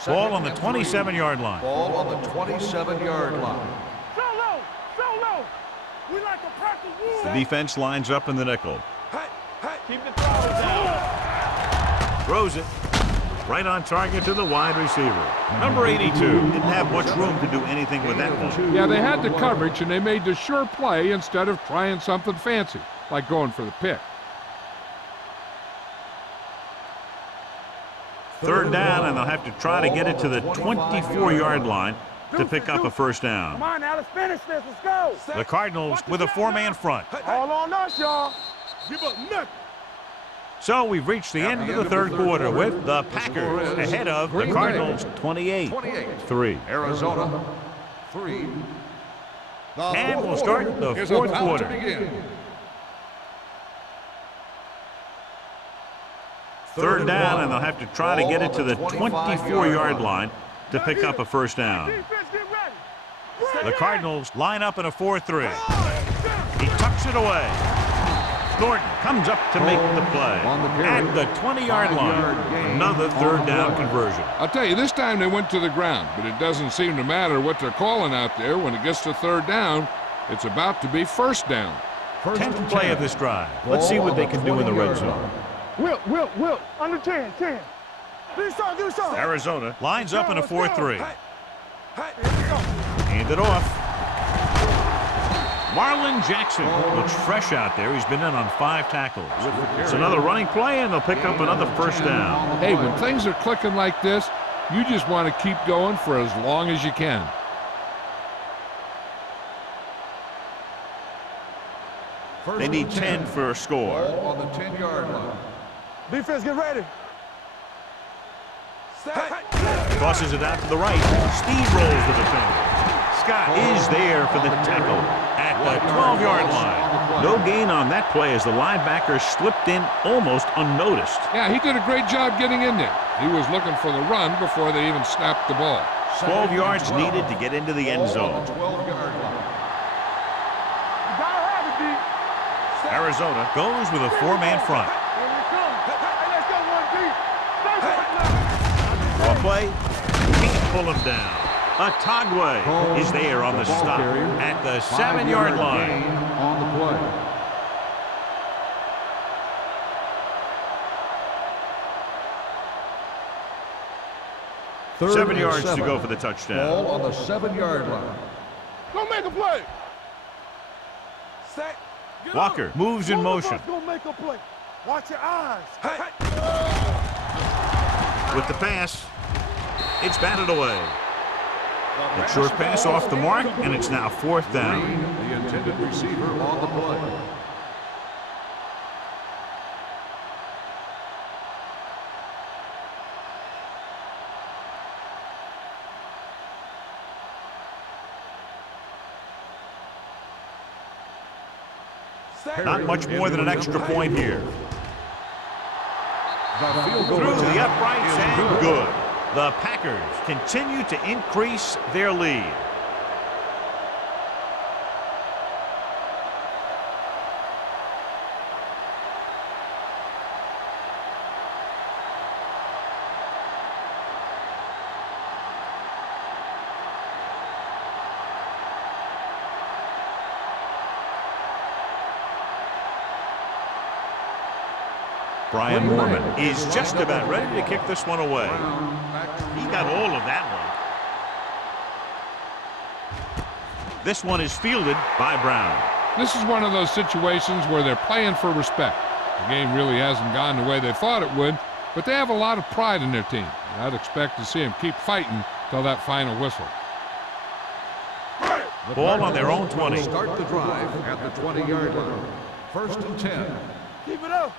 Ball on the 27-yard line. Ball on the 27-yard line. So low. We like to practice rules. The defense lines up in the nickel. Keep the throttle down. Throws it. Right on target to the wide receiver. Number 82 didn't have much room to do anything with that one. Yeah, they had the coverage, and they made the sure play instead of trying something fancy, like going for the pick. Third down, and they'll have to try to get it to the 24-yard line to pick up a first down. Come on now, let's finish this. Let's go. The Cardinals with a 4-man front. All on us, y'all. Give up nothing. So we've reached the end of the third quarter with the Packers ahead of the Cardinals 28-3. Arizona 3. And we'll start the fourth quarter. Third down, and they'll have to try to get it to the 24-yard line to pick up a first down. The Cardinals line up in a 4-3. He tucks it away. Thornton comes up to make the play. At the 20-yard line, another third down conversion. I'll tell you, this time they went to the ground, but it doesn't seem to matter what they're calling out there. When it gets to third down, it's about to be first down. 10th play of this drive. Let's see what they can do in the red zone. Will, under 10. Do something. Arizona lines up in a 4-3. Hand it off. Marlon Jackson looks fresh out there. He's been in on 5 tackles. It's another running play, and they'll pick up another first down. Hey, when things are clicking like this, you just want to keep going for as long as you can. They need 10 for a score. On the 10-yard line. Defense, get ready. Tosses it out to the right. Steamrolls the defender. Scott is there for the tackle at the 12-yard line. No gain on that play as the linebacker slipped in almost unnoticed. Yeah, he did a great job getting in there. He was looking for the run before they even snapped the ball. 12 yards needed to get into the end zone. Arizona goes with a 4-man front. Well play, can't pull him down. Atagwe is there on the stop at the 7-yard line. On the play. Third 7 and yards to 7. go for the touchdown. Ball on the 7-yard line. Go make a play. Walker moves in motion. Go make a play. Watch your eyes. With the pass, it's batted away. The short pass off the mark, and it's now 4th down. The intended receiver on the play. Not much more than an extra point here. The field goal Through the attempt uprights is and good. The Packers continue to increase their lead. Brian Moorman is just about ready to kick this one away. He got all of that one. This one is fielded by Brown. This is one of those situations where they're playing for respect. The game really hasn't gone the way they thought it would, but they have a lot of pride in their team. And I'd expect to see them keep fighting till that final whistle. Ball on their own 20. Start the drive at the 20-yard line. 1st and 10. Keep it up.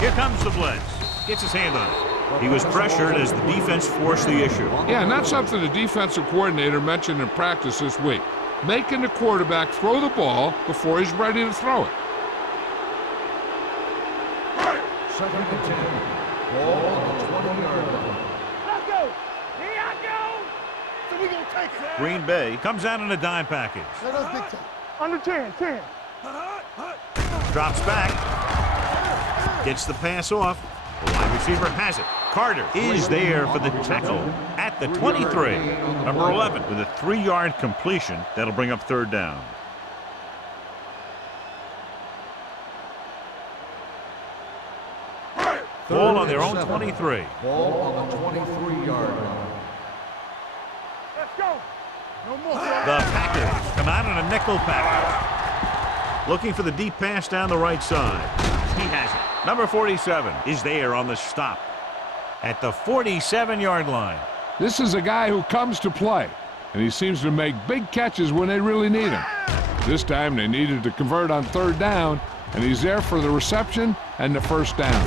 Here comes the blitz. Gets his hand on it. He was pressured as the defense forced the issue. Yeah, and that's something the defensive coordinator mentioned in practice this week. Making the quarterback throw the ball before he's ready to throw it. 2nd and 10. Ball on the 20-yard line. Let's go. Here I go. So we gonna take it. Green Bay comes out in a dime package. Let us dictate. Under 10. Drops back. Gets the pass off. The wide receiver has it. Carter is there for the tackle at the 23. Number 11 with a 3-yard completion. That'll bring up 3rd down. Ball on their own 23. Ball on the 23-yard line. Let's go. No more. The Packers come out in a nickel package. Looking for the deep pass down the right side. He has it. Number 47 is there on the stop at the 47-yard line. This is a guy who comes to play, and he seems to make big catches when they really need him. This time they needed to convert on 3rd down, and he's there for the reception and the 1st down.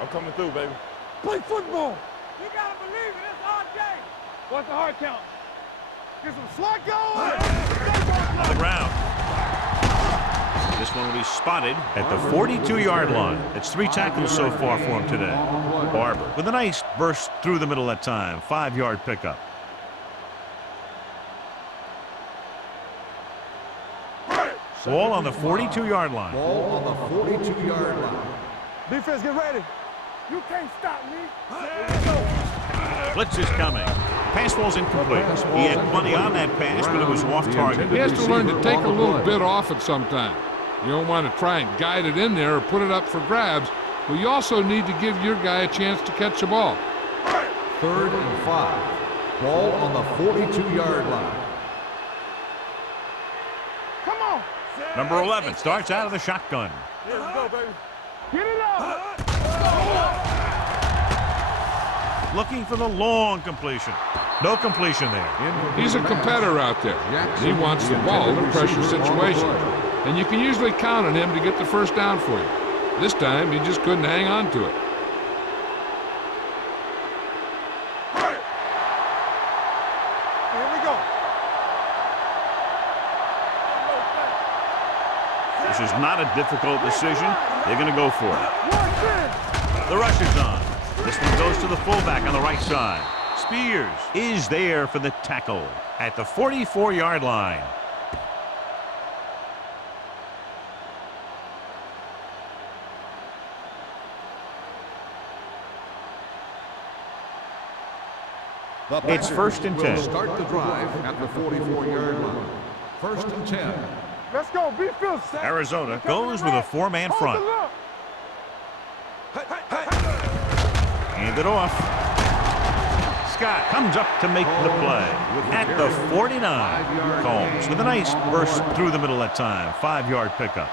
I'm coming through, baby. Play football. You gotta believe it. It's our day. What's the hard count? Get some slot going. On the ground. This one will be spotted at the 42-yard line. It's 3 tackles so far for him today. Barber with a nice burst through the middle that time. 5-yard pickup. Ball on the 42-yard line. Ball on the 42-yard line. Defense, get ready. You can't stop me. Blitz is coming. Pass ball's incomplete. He had plenty on that pass, but it was off target. He has to learn to take a little bit off it sometime. You don't want to try and guide it in there or put it up for grabs, but you also need to give your guy a chance to catch the ball. 3rd and 5. Ball on the 42-yard line. Come on. Number 11 starts out of the shotgun. Here we go, baby. Get it up. Looking for the long completion. No completion there. He's a competitor out there. He wants the ball in a pressure situation. And you can usually count on him to get the first down for you. This time, he just couldn't hang on to it. Here we go. This is not a difficult decision. They're going to go for it. The rush is on. This one goes to the fullback on the right side. Spears is there for the tackle at the 44-yard line. It's 1st and 10. Start the drive at the 44-yard line. 1st and 10. Let's go. VFL. Arizona goes with a 4-man front. Hand it off. Scott comes up to make the play at the 49. Combs with a nice burst through the middle that time. 5-yard pickup.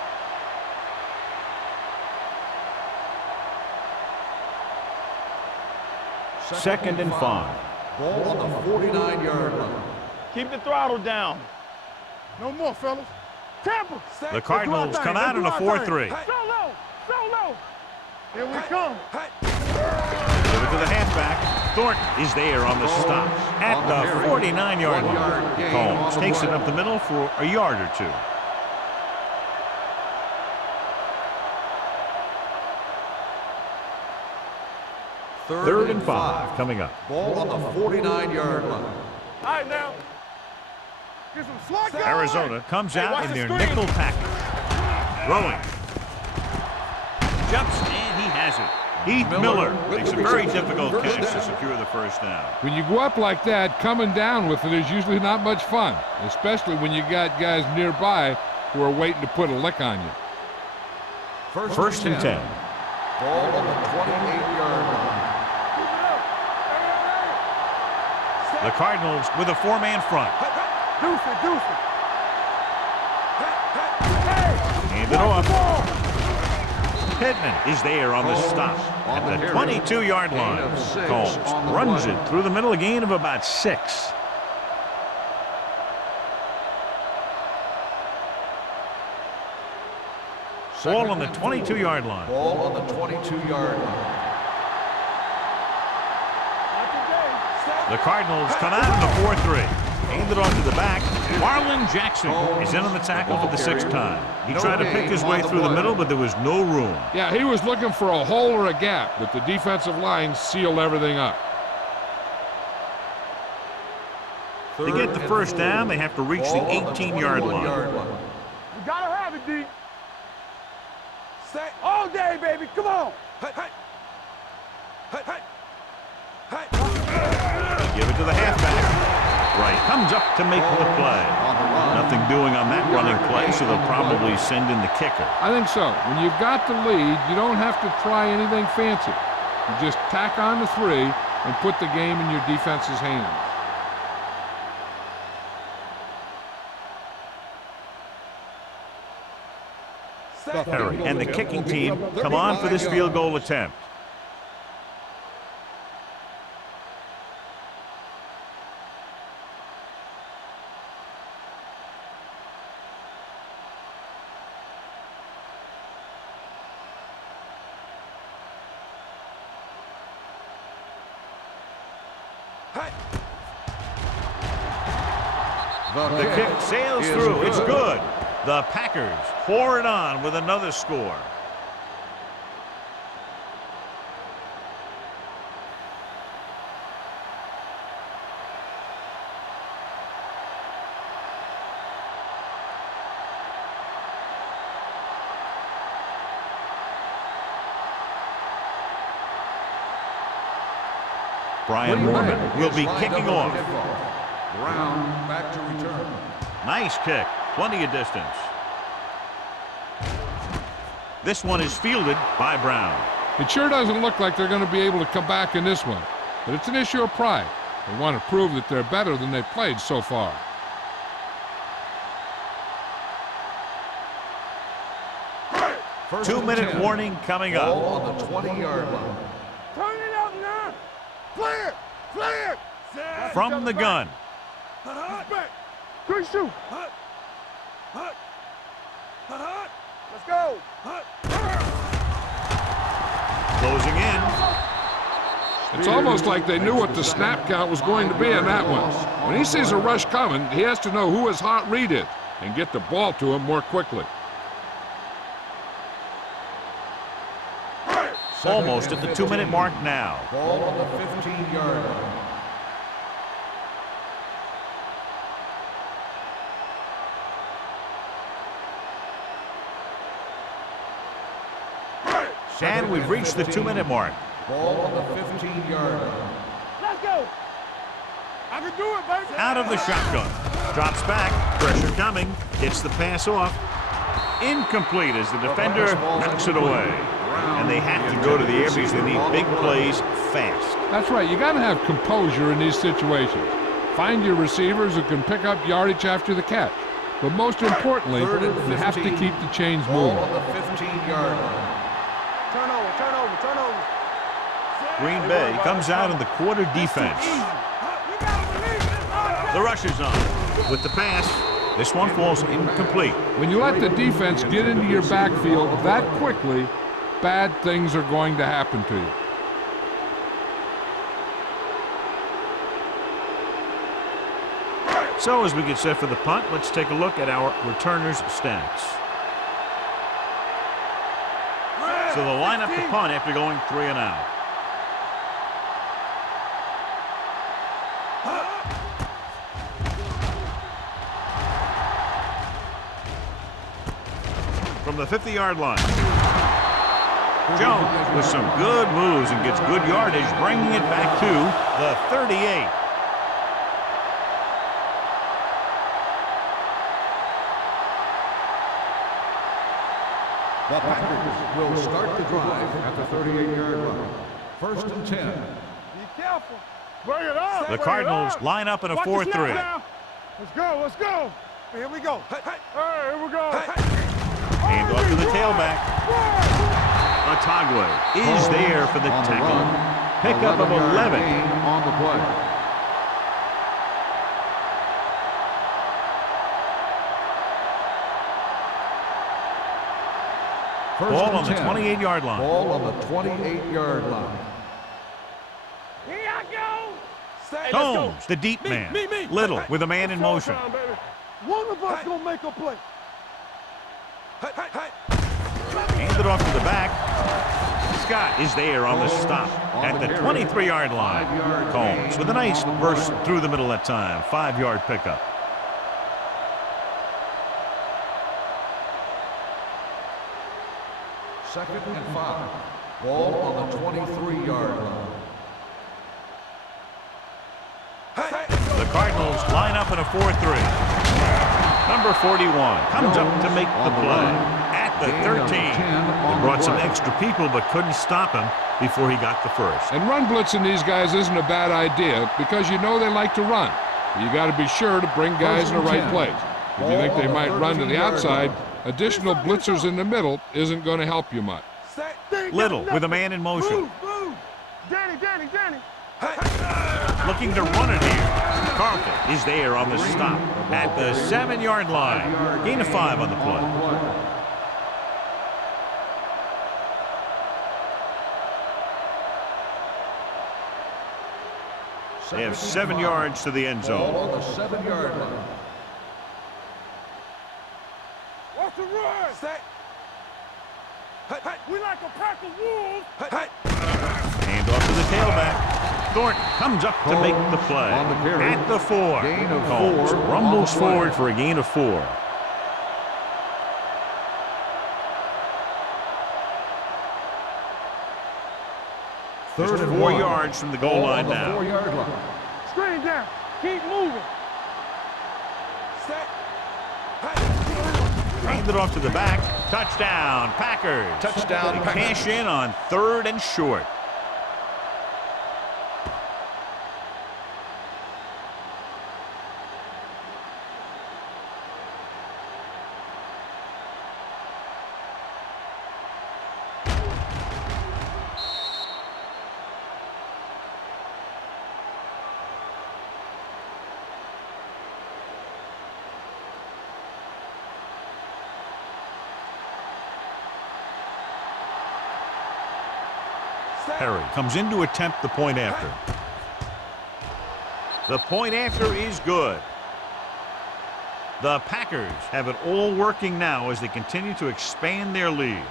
Second and 5. Ball on the 49-yard line. Keep the throttle down. No more, fellas. Tampa. The Cardinals come out in a 4-3. Solo. Solo. Here we come. Give it to the halfback. Thornton is there on the stop at the 49-yard line. Combs takes it up the middle for a yard or 2. Third and 5 coming up. Ball on the 49-yard line. All right, now. Get some slot going. Arizona comes out watch in the their screen. nickel package. Throwing. Jumps, and he has it. Heath Miller makes a very difficult catch to secure the first down. When you go up like that, coming down with it is usually not much fun, especially when you got guys nearby who are waiting to put a lick on you. First and 10. Ball on the 28-yard line. The Cardinals with a 4-man front. Deuce it, deuce it. Hand it off. Pittman is there on the stop at the 22-yard line. Combs runs it through the middle, a gain of about 6. Ball on the 22-yard line. Ball on the 22-yard line. The Cardinals come out in the 4-3. Handed off to the back. Marlon Jackson is in on the tackle for the 6th time. He tried to pick his way through the middle, but there was no room. Yeah, he was looking for a hole or a gap, but the defensive line sealed everything up. To get the first down, they have to reach the 18-yard line. You gotta have it, D. Stay all day, baby. Come on. Hey, hey. Hey, hey. Hey. Give it to the halfback. Right, comes up to make the play. Nothing doing on that running play, so they'll probably send in the kicker. I think so. When you've got the lead, you don't have to try anything fancy. You just tack on the 3 and put the game in your defense's hands. Perry and the kicking team come on for this field goal attempt. The kick sails through. It's good. The Packers pour it on with another score. Brian Moorman will be kicking off. Brown back to return. Nice kick. Plenty of distance. This one is fielded by Brown. It sure doesn't look like they're going to be able to come back in this one, but it's an issue of pride. They want to prove that they're better than they've played so far. First 2-minute warning coming up. Ball on the 20-yard line. Turn it out now. Clear. Clear. From the gun. Good shoot. Let's go. Closing in. It's almost like they knew what the snap count was going to be in that one. When he sees a rush coming, he has to know who his hot read is and get the ball to him more quickly. Almost at the 2-minute mark now. Ball on the 15-yard line. And we've reached the 2-minute mark. Ball on the 15-yard line. Let's go. I can do it, baby. Out of the shotgun. Drops back. Pressure coming. Gets the pass off. Incomplete as the defender knocks it away. And they have to go to the air because they need big plays fast. That's right. You got to have composure in these situations. Find your receivers who can pick up yardage after the catch. But most importantly, you have to keep the chains Ball moving. on the 15-yard line. Turn over. Green Bay comes out in the quarter defense. The rush is on. With the pass, this one falls incomplete. When you let the defense get into your backfield that quickly, bad things are going to happen to you. So as we get set for the punt, let's take a look at our returners' stats. So they'll line up the punt after going 3 and out. From the 50-yard line. Jones with some good moves and gets good yardage, bringing it back to the 38. The Packers will start the drive at the 38-yard line. First and 10. Be careful. Bring it up. The Cardinals line up in a 4-3. Let's go. Here we go. Hey, here we go. Hand off to the tailback. Otagwe is there for the tackle. Pickup of 11. On the play. Ball on the 28-yard line. Ball on the 28-yard line. Here I go. Combs, the deep man. Little with a man in motion. One of us gonna make a play. Hand it off to the back. Scott is there on the stop at the 23-yard line. Combs with a nice burst through the middle that time. 5-yard pickup. Second and 5. Ball on the 23-yard line. The Cardinals line up in a 4-3. Number 41 comes up to make the play at the 13. They brought some extra people but couldn't stop him before he got the first. And run blitzing these guys isn't a bad idea because you know they like to run. You got to be sure to bring guys in the right place. If you think they might run to the outside, additional blitzers in the middle isn't going to help you much. Little with a man in motion. Move. Danny. Looking to run it here. Carlton is there on the stop at the 7-yard line. Gain of 5 on the play. They have 7 yards to the end zone. Ball on the 7-yard line. Watch the run. We like a pack of wolves. Hand off to the tailback. Thornton comes up to make the play. On the carry. At the 4. Gain of Combs 4 rumbles on the play. forward for a gain of 4. Just 4 yards from the goal line on the now. 4-yard line. Screen down. Keep moving. Hand it off to the back. Touchdown, Packers. Touchdown, They Packers. cash in on 3rd and short. Perry comes in to attempt the point after. The point after is good. The Packers have it all working now as they continue to expand their lead.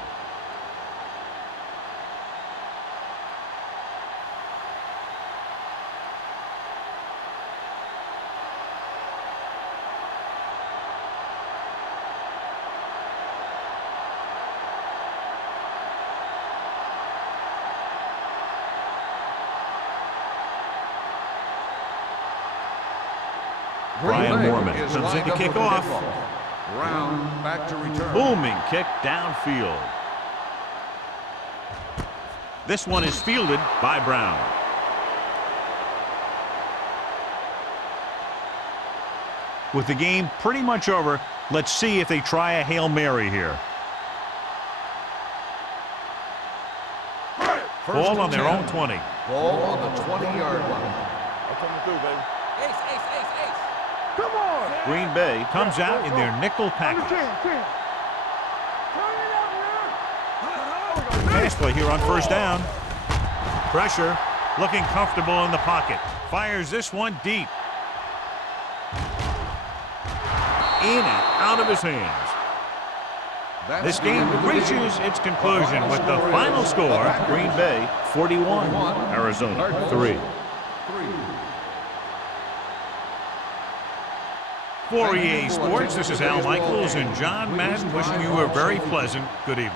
Brian Moorman comes in to kick off. Brown back to return. Booming kick downfield. This one is fielded by Brown. With the game pretty much over, let's see if they try a Hail Mary here. Ball on their own 20. Ball on the 20-yard line. I'm coming through, baby. Ace. Come on. Green Bay comes out in their nickel package. Pass play here on 1st down. Pressure, looking comfortable in the pocket. Fires this one deep. In and out of his hands. This game reaches its conclusion with the final score, Green Bay 41, Arizona 3. For EA Sports, this is Al Michaels and John Madden wishing you a very pleasant good evening.